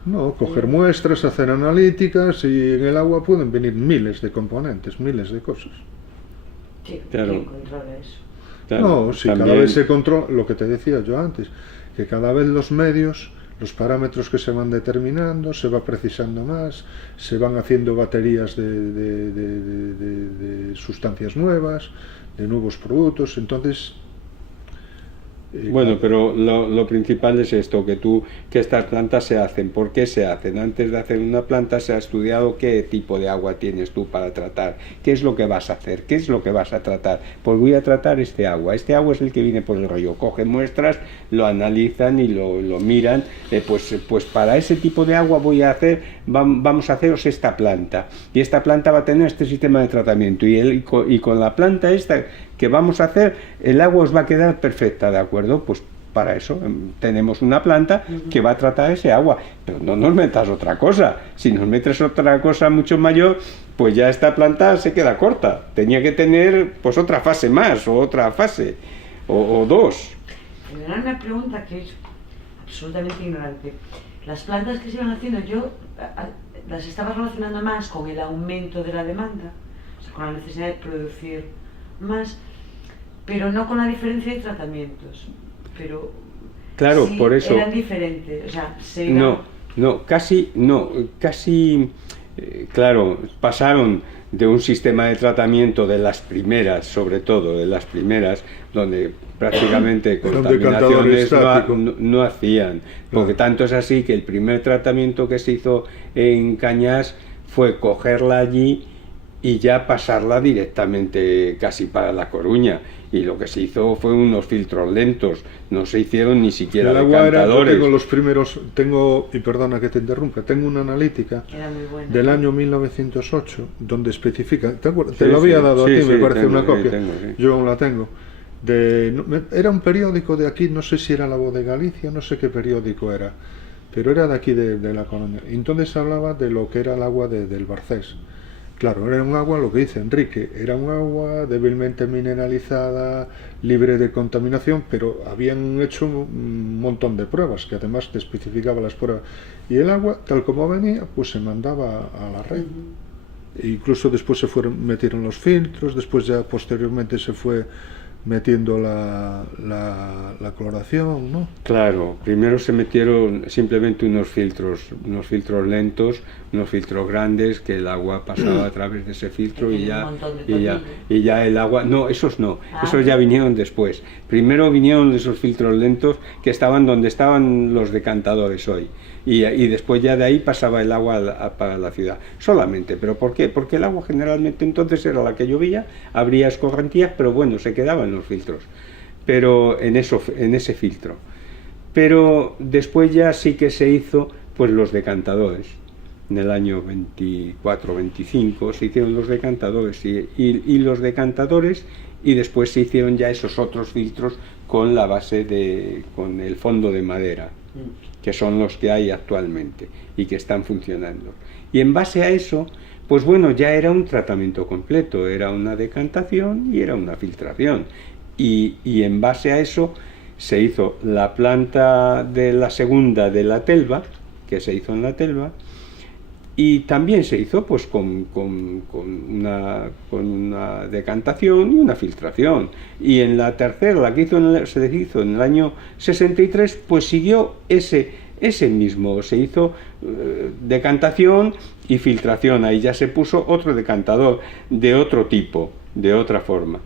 No, coger muestras, hacer analíticas, y en el agua pueden venir miles de componentes, miles de cosas. Sí, ¿quién controla eso? Claro, no, si también... cada vez se controla, lo que te decía yo antes, que cada vez los medios los parámetros que se van determinando, se va precisando más, se van haciendo baterías de sustancias nuevas, de nuevos productos, entonces... Bueno, pero lo principal es esto, que estas plantas se hacen. ¿Por qué se hacen? Antes de hacer una planta se ha estudiado qué tipo de agua tienes tú para tratar, qué es lo que vas a hacer, qué es lo que vas a tratar. Pues voy a tratar este agua es el que viene por el río. Cogen muestras, lo analizan y lo miran, pues para ese tipo de agua vamos a haceros esta planta, y esta planta va a tener este sistema de tratamiento, y con la planta esta que vamos a hacer, el agua os va a quedar perfecta, ¿de acuerdo? Pues para eso tenemos una planta que va a tratar ese agua, pero no nos metas otra cosa. Si nos metes otra cosa mucho mayor, pues ya esta planta se queda corta. Tenía que tener pues otra fase más, o otra fase, o dos. Me dan una pregunta que es absolutamente ignorante. Las plantas que se iban haciendo, yo las estaba relacionando más con el aumento de la demanda, o sea, con la necesidad de producir más, pero no con la diferencia de tratamientos. Pero claro, sí por eso eran diferentes, o sea, casi, claro, pasaron de un sistema de tratamiento de las primeras, sobre todo de las primeras, donde prácticamente contaminaciones no hacían, porque tanto es así que el primer tratamiento que se hizo en Cañas fue cogerla allí y ya pasarla directamente casi para La Coruña, y lo que se hizo fue unos filtros lentos, no se hicieron ni siquiera decantadores. Tengo los primeros, y perdona que te interrumpa, tengo una analítica del año 1908 donde especifica, te lo había dado a ti, me parece una copia, yo aún la tengo, era un periódico de aquí, no sé si era La Voz de Galicia, no sé qué periódico era, pero era de aquí de La Coruña, entonces hablaba de lo que era el agua del Barcés. Claro, era un agua, lo que dice Enrique, era un agua débilmente mineralizada, libre de contaminación, pero habían hecho un montón de pruebas, que además te especificaba las pruebas. Y el agua, tal como venía, pues se mandaba a la red. Incluso después metieron los filtros, después ya posteriormente se fue metiendo la cloración, ¿no? Claro, primero se metieron simplemente unos filtros lentos, unos filtros grandes, que el agua pasaba a través de ese filtro y ya el agua... No, esos ya vinieron después. Primero vinieron esos filtros lentos que estaban donde estaban los decantadores hoy. Y después ya de ahí pasaba el agua para la ciudad, solamente. ¿Pero por qué? Porque el agua generalmente entonces era la que llovía, habría escorrentías, pero bueno, se quedaban los filtros, pero en ese filtro. Pero después ya sí que se hizo pues los decantadores. En el año 24-25 se hicieron los decantadores y los decantadores, y después se hicieron ya esos otros filtros con la base con el fondo de madera, que son los que hay actualmente y que están funcionando. Y en base a eso, pues bueno, ya era un tratamiento completo, era una decantación y era una filtración. Y en base a eso se hizo la planta de la segunda de la Telva, que se hizo en la Telva, y también se hizo pues con una decantación y una filtración. Y en la tercera, la que se hizo en el año 63, pues siguió ese mismo, se hizo decantación y filtración. Ahí ya se puso otro decantador de otro tipo, de otra forma.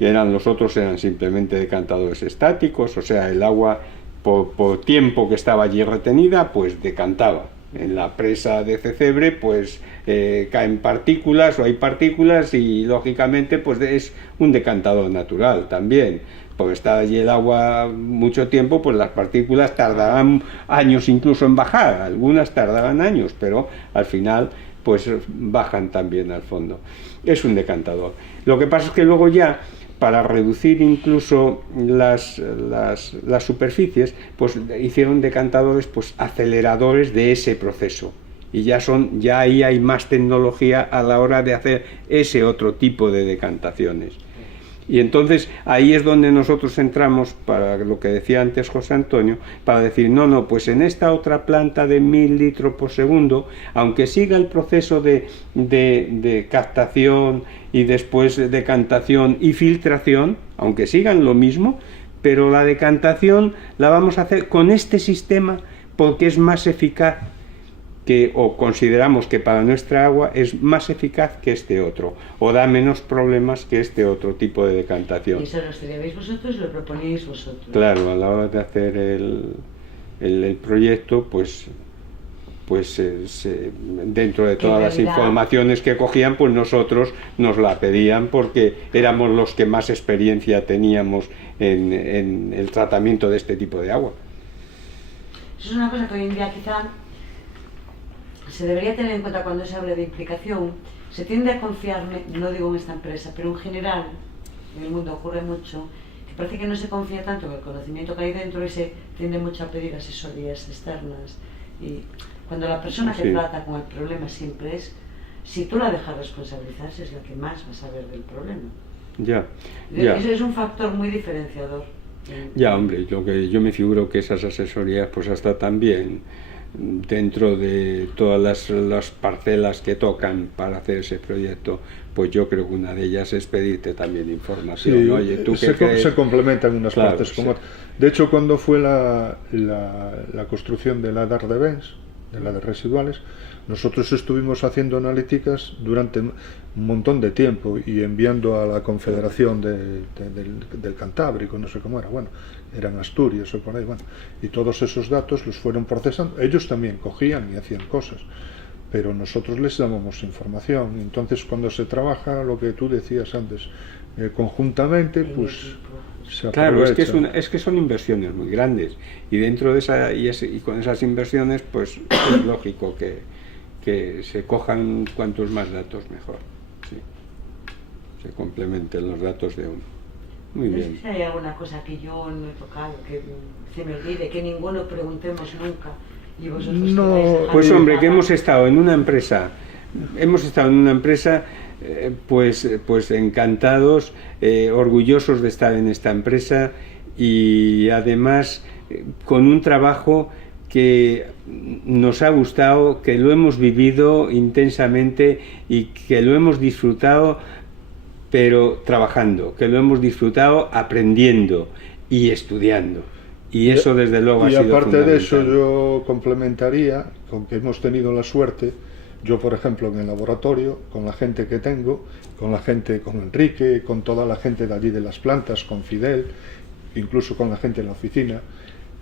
Los otros eran simplemente decantadores estáticos, o sea, el agua por tiempo que estaba allí retenida, pues decantaba. En la presa de Cecebre pues caen partículas, o hay partículas, y lógicamente pues es un decantador natural también, porque está allí el agua mucho tiempo, pues las partículas tardarán años incluso en bajar, algunas tardarán años, pero al final pues bajan también al fondo. Es un decantador. Lo que pasa es que luego ya, para reducir incluso las superficies, pues hicieron decantadores pues aceleradores de ese proceso, y ya ahí hay más tecnología a la hora de hacer ese otro tipo de decantaciones. Y entonces ahí es donde nosotros entramos, para lo que decía antes José Antonio, para decir, no, pues en esta otra planta de 1000 litros por segundo, aunque siga el proceso de captación y después decantación y filtración, aunque sigan lo mismo, pero la decantación la vamos a hacer con este sistema, porque es más eficaz o consideramos que para nuestra agua es más eficaz que este otro, o da menos problemas que este otro tipo de decantación. ¿Y eso lo estudiabais vosotros y lo proponíais vosotros? Claro, a la hora de hacer el proyecto, pues dentro de todas las informaciones que cogían, pues nosotros nos la pedían porque éramos los que más experiencia teníamos en el tratamiento de este tipo de agua. Eso es una cosa que hoy en día quizá se debería tener en cuenta cuando se habla de implicación. Se tiende a confiar, no digo en esta empresa, pero en general, en el mundo ocurre mucho, que parece que no se confía tanto en el conocimiento que hay dentro y se tiende mucho a pedir asesorías externas. Y cuando la persona que trata con el problema siempre es, si tú la dejas responsabilizarse, es la que más va a saber del problema. Ya. Eso es un factor muy diferenciador. Ya, hombre, lo que yo me figuro que esas asesorías, pues hasta también dentro de todas las parcelas que tocan para hacer ese proyecto, pues yo creo que una de ellas es pedirte también información. Sí, oye, ¿tú se complementan unas partes sí. con otras. De hecho, cuando fue la construcción de la DAR de Bens, de la de residuales, nosotros estuvimos haciendo analíticas durante un montón de tiempo y enviando a la Confederación del Cantábrico, no sé cómo era, bueno, eran Asturias o por ahí, bueno, y todos esos datos los fueron procesando. Ellos también cogían y hacían cosas, pero nosotros les dábamos información. Entonces, cuando se trabaja, lo que tú decías antes, conjuntamente, pues se aprovecha. Claro, es que son inversiones muy grandes, y dentro de y con esas inversiones, pues es lógico que se cojan cuantos más datos mejor. Sí. Se complementen los datos de uno. Muy bien. No sé si hay alguna cosa que yo no he tocado, que se me olvide, que ninguno preguntemos nunca y vosotros no, pues hombre, que hemos estado en una empresa, pues encantados, orgullosos de estar en esta empresa, y además con un trabajo que nos ha gustado, que lo hemos vivido intensamente y que lo hemos disfrutado, pero trabajando, que lo hemos disfrutado aprendiendo y estudiando. Y eso desde luego ha sido fundamental. Y aparte de eso, yo complementaría con que hemos tenido la suerte, yo por ejemplo en el laboratorio, con la gente que tengo, con Enrique, con toda la gente de allí de las plantas, con Fidel, incluso con la gente en la oficina,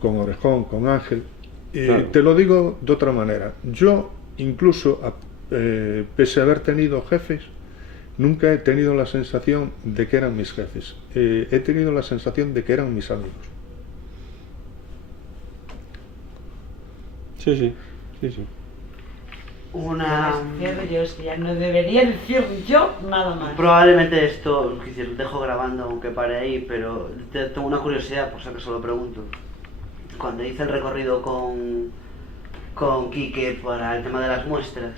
con Orejón, con Ángel. Claro. Te lo digo de otra manera, yo incluso, pese a haber tenido jefes, nunca he tenido la sensación de que eran mis jefes, he tenido la sensación de que eran mis amigos. Sí. Yo es que ya no debería decir yo nada más. Probablemente esto, lo dejo grabando aunque pare ahí, pero tengo una curiosidad, por si acaso lo pregunto. Cuando hice el recorrido con Quique para el tema de las muestras,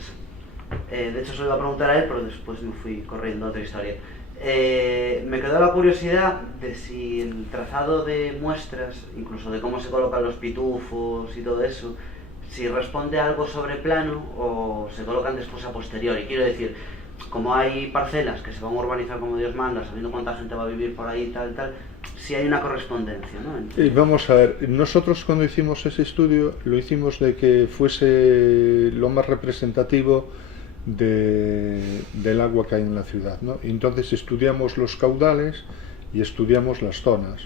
de hecho se lo iba a preguntar a él, pero después me fui corriendo a otra historia. Me quedó la curiosidad de si el trazado de muestras, incluso de cómo se colocan los pitufos y todo eso, si responde a algo sobre plano o se colocan después a posteriori. Quiero decir, como hay parcelas que se van a urbanizar como Dios manda, sabiendo cuánta gente va a vivir por ahí, tal, si hay una correspondencia, ¿no? Vamos a ver, nosotros cuando hicimos ese estudio lo hicimos de que fuese lo más representativo del agua que hay en la ciudad, ¿no? Entonces estudiamos los caudales y estudiamos las zonas,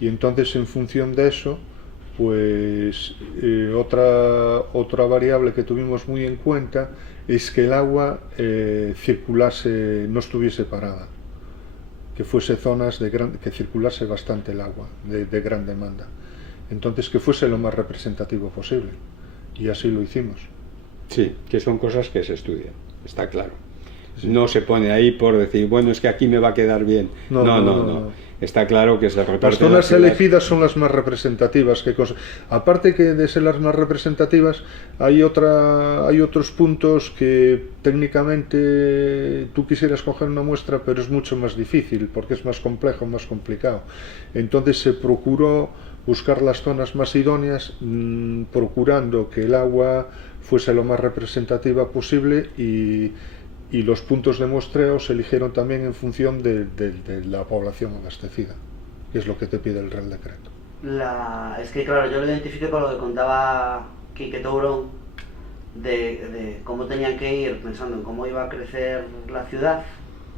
y entonces en función de eso, pues otra variable que tuvimos muy en cuenta es que el agua circulase, no estuviese parada, que fuese zonas que circulase bastante el agua de gran demanda, entonces que fuese lo más representativo posible, y así lo hicimos. Sí, que son cosas que se estudian, está claro. Sí. No se pone ahí por decir, bueno, es que aquí me va a quedar bien. No. Está claro que se reparte. Las zonas elegidas son las más representativas. Aparte que de ser las más representativas, hay otros puntos que técnicamente tú quisieras coger una muestra, pero es mucho más difícil, porque es más complejo, más complicado. Entonces se procuró buscar las zonas más idóneas, procurando que el agua fuese lo más representativa posible, y los puntos de muestreo se eligieron también en función de la población abastecida, que es lo que te pide el Real Decreto. Es que claro, yo lo identifiqué con lo que contaba Quique Tourón de cómo tenían que ir pensando en cómo iba a crecer la ciudad,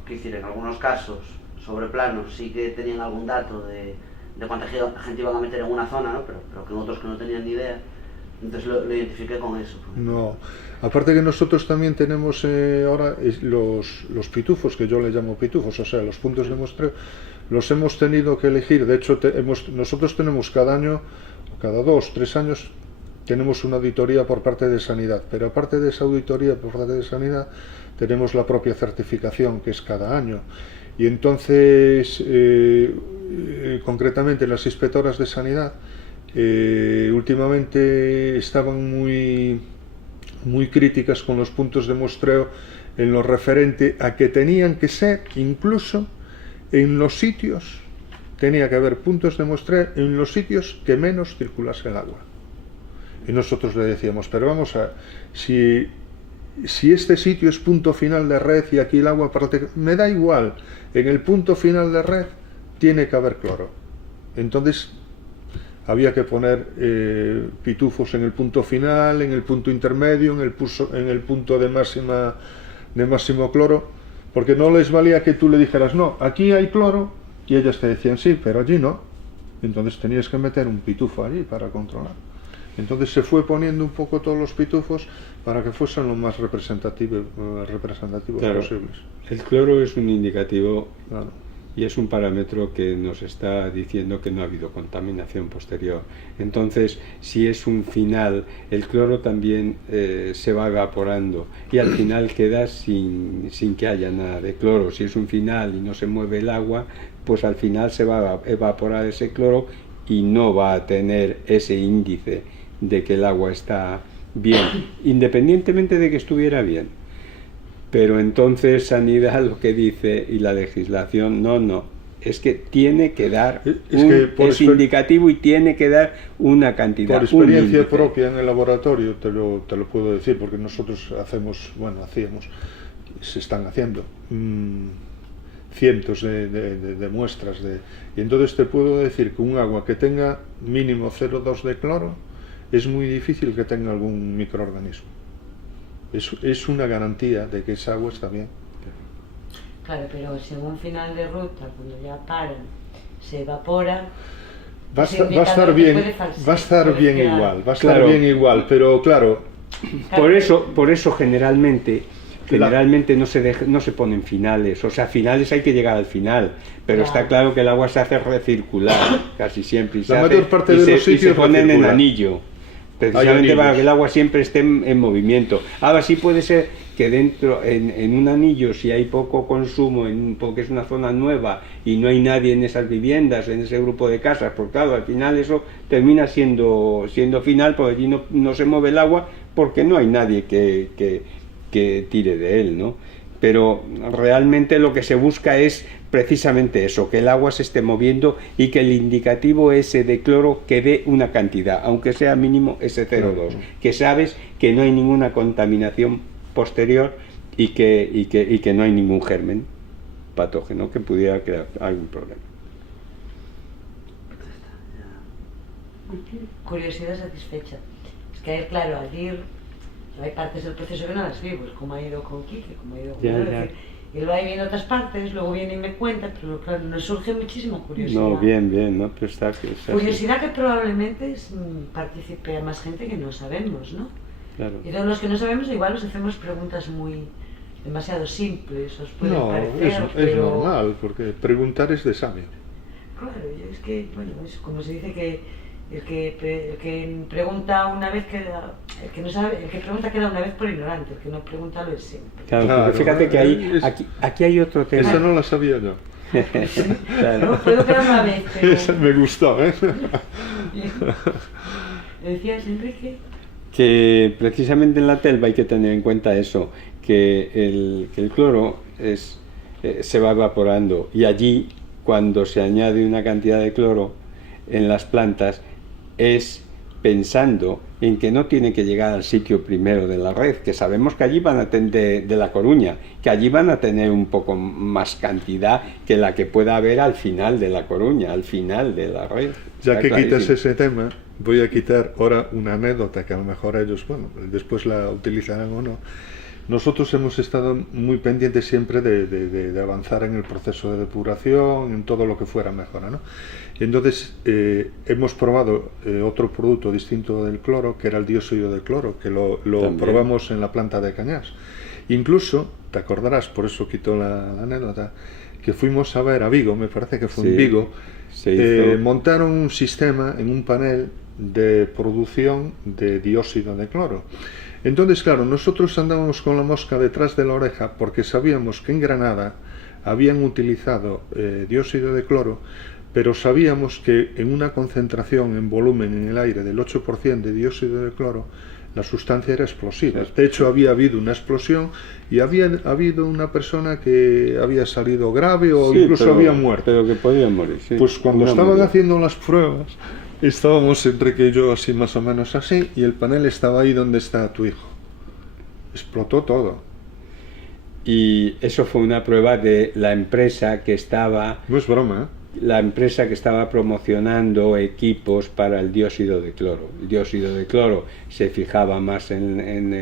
que decir, en algunos casos, sobre planos, sí que tenían algún dato de cuánta gente iban a meter en una zona, ¿no? Pero que en otros que no tenían ni idea. Entonces lo identifiqué con eso. No, aparte que nosotros también tenemos ahora los pitufos, que yo le llamo pitufos, o sea, los puntos de muestreo, los hemos tenido que elegir. De hecho, nosotros tenemos cada año, cada 2, 3 años, tenemos una auditoría por parte de Sanidad, pero aparte de esa auditoría por parte de Sanidad, tenemos la propia certificación, que es cada año. Y entonces, concretamente las inspectoras de Sanidad, últimamente estaban muy críticas con los puntos de muestreo en lo referente a que tenían que ser, incluso en los sitios, tenía que haber puntos de muestreo en los sitios que menos circulase el agua. Y nosotros le decíamos, pero vamos a, si este sitio es punto final de red y aquí el agua me da igual, en el punto final de red tiene que haber cloro. Entonces había que poner pitufos en el punto final, en el punto intermedio, en el punto de máximo cloro, porque no les valía que tú le dijeras, no, aquí hay cloro, y ellas te decían, sí, pero allí no. Entonces tenías que meter un pitufo allí para controlar. Entonces se fue poniendo un poco todos los pitufos para que fuesen lo más representativos claro, posibles. El cloro es un indicativo, Claro. y es un parámetro que nos está diciendo que no ha habido contaminación posterior. Entonces, si es un final, el cloro también se va evaporando y al final queda sin que haya nada de cloro. Si es un final y no se mueve el agua, pues al final se va a evaporar ese cloro y no va a tener ese índice de que el agua está bien, independientemente de que estuviera bien. Pero entonces Sanidad lo que dice, y la legislación, no, es que tiene que dar, es indicativo y tiene que dar una cantidad. Por experiencia propia en el laboratorio te lo puedo decir, porque nosotros se están haciendo cientos de muestras, y entonces te puedo decir que un agua que tenga mínimo 0,2 de cloro es muy difícil que tenga algún microorganismo. Es una garantía de que esa agua está bien. Claro, pero si en un final de ruta, cuando ya paran, se evapora, va a estar bien igual, pero claro. Por eso generalmente no se ponen finales, o sea, finales hay que llegar al final, pero está claro que el agua se hace recircular casi siempre, y se ponen en anillo, precisamente para que el agua siempre esté en movimiento. Ahora sí puede ser que dentro, en un anillo, si hay poco consumo, porque es una zona nueva y no hay nadie en esas viviendas, en ese grupo de casas, porque claro, al final eso termina siendo final, porque allí no se mueve el agua, porque no hay nadie que tire de él, ¿no? Pero realmente lo que se busca es precisamente eso, que el agua se esté moviendo y que el indicativo ese de cloro que dé una cantidad, aunque sea mínimo ese 0,2, que sabes que no hay ninguna contaminación posterior y que no hay ningún germen patógeno que pudiera crear algún problema. Curiosidad satisfecha. Es que, claro, al ir, hay partes del proceso que no las vivo, como ha ido con Quique, como ha ido con Jorge. Y lo hay viendo otras partes, luego viene y me cuenta, pero claro, nos surge muchísima curiosidad. No, bien, ¿no? Pero está curiosidad que probablemente participe a más gente que no sabemos, ¿no? Claro. Y todos los que no sabemos igual nos hacemos preguntas demasiado simples, os pueden parecer, es normal, porque preguntar es de sabio. Claro, es que, bueno, es como se dice que el que pregunta una vez queda, el que no sabe, el que pregunta queda una vez por ignorante, el que no pregunta lo es siempre. Claro, fíjate que aquí hay otro tema. Eso no lo sabía yo. Claro. No, puedo quedar una vez, pero... Eso me gustó, ¿eh? ¿Decías, Enrique? Que precisamente en la telva hay que tener en cuenta eso, que el cloro se va evaporando, y allí cuando se añade una cantidad de cloro en las plantas es pensando en que no tiene que llegar al sitio primero de la red, que sabemos que allí van a tener, de La Coruña, que allí van a tener un poco más cantidad que la que pueda haber al final de La Coruña, al final de la red. Ya Está que clarísimo. quitas ese tema, voy a quitar ahora una anécdota que a lo mejor ellos, bueno, después la utilizarán o no. Nosotros hemos estado muy pendientes siempre de avanzar en el proceso de depuración, en todo lo que fuera mejora, ¿no? Y entonces hemos probado otro producto distinto del cloro, que era el dióxido de cloro, que lo probamos en la planta de Cañas. Incluso, te acordarás, por eso quito la anécdota, que fuimos a ver a Vigo, me parece que fue en Vigo, montaron un sistema en un panel de producción de dióxido de cloro. Entonces, claro, nosotros andábamos con la mosca detrás de la oreja porque sabíamos que en Granada habían utilizado dióxido de cloro, pero sabíamos que en una concentración en volumen en el aire del 8% de dióxido de cloro, la sustancia era explosiva. De hecho, había habido una explosión y había habido una persona que había salido grave o incluso había muerto. Pero que podía morir, sí. Pues cuando estaban haciendo las pruebas, estábamos Enrique y yo así más o menos así, y el panel estaba ahí donde está tu hijo. Explotó todo. Y eso fue una prueba de la empresa que estaba... No es broma, ¿eh? La empresa que estaba promocionando equipos para el dióxido de cloro. El dióxido de cloro se fijaba más en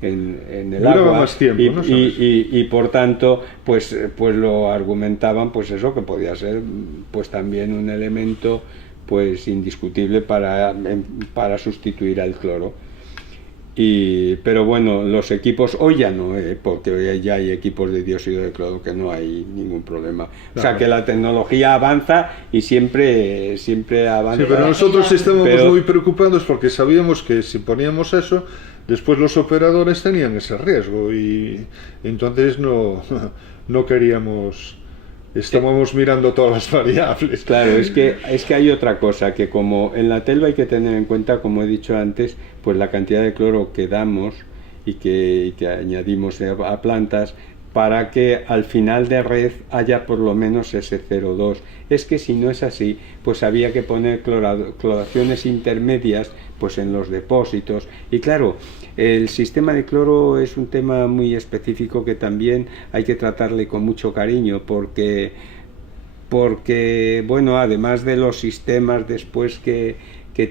el agua más tiempo, ¿no? y por tanto pues lo argumentaban, pues eso, que podía ser pues también un elemento pues indiscutible para sustituir al cloro. Pero bueno, los equipos hoy ya no, porque hoy ya hay equipos de dióxido de cloro que no hay ningún problema. O sea que la tecnología avanza y siempre avanza. Sí, pero nosotros estábamos muy preocupados porque sabíamos que si poníamos eso, después los operadores tenían ese riesgo y entonces no queríamos... Estábamos mirando todas las variables. Claro, es que hay otra cosa, que como en la telva hay que tener en cuenta, como he dicho antes, pues la cantidad de cloro que damos y que añadimos a plantas para que al final de red haya por lo menos ese 0,2. Es que si no es así, pues había que poner cloraciones intermedias pues en los depósitos. Y claro, el sistema de cloro es un tema muy específico que también hay que tratarle con mucho cariño porque bueno, además de los sistemas después que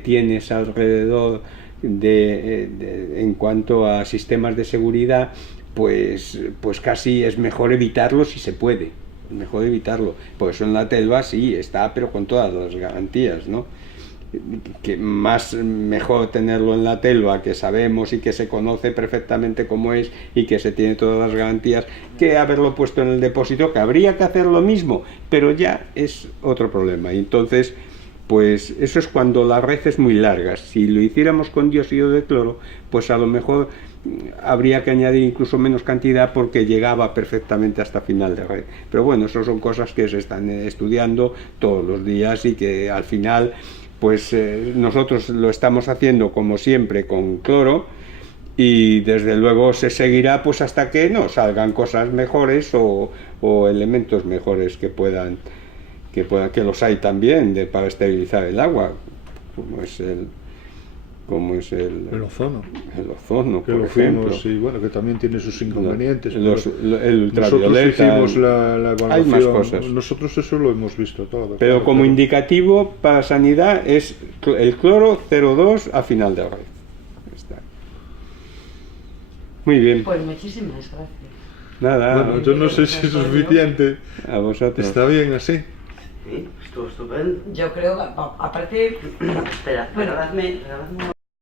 tienes alrededor en cuanto a sistemas de seguridad, pues casi es mejor evitarlo si se puede, es mejor evitarlo. Por eso en la telva sí está, pero con todas las garantías, ¿no? Que mejor tenerlo en la telva, que sabemos y que se conoce perfectamente cómo es y que se tiene todas las garantías, que haberlo puesto en el depósito, que habría que hacer lo mismo, pero ya es otro problema. Y entonces, pues eso es cuando la red es muy larga. Si lo hiciéramos con dióxido de cloro, pues a lo mejor habría que añadir incluso menos cantidad porque llegaba perfectamente hasta final de red. Pero bueno, eso son cosas que se están estudiando todos los días y que al final pues nosotros lo estamos haciendo como siempre con cloro y desde luego se seguirá pues hasta que no salgan cosas mejores o elementos mejores que los hay también para esterilizar el agua, como es el ozono. El ozono, que por lo ejemplo. Fuimos, y bueno, que también tiene sus inconvenientes. El ultravioleta. Nosotros hicimos la evaluación. Hay más cosas. Nosotros eso lo hemos visto todo. Pero claro, como indicativo para sanidad es el cloro 0,2 a final de red. Está. Muy bien. Pues muchísimas gracias. Nada. Bueno, yo no sé si es suficiente. A vosotros. ¿Está bien así? Sí, estuvo estupendo. Yo creo, aparte... Espera, regaladme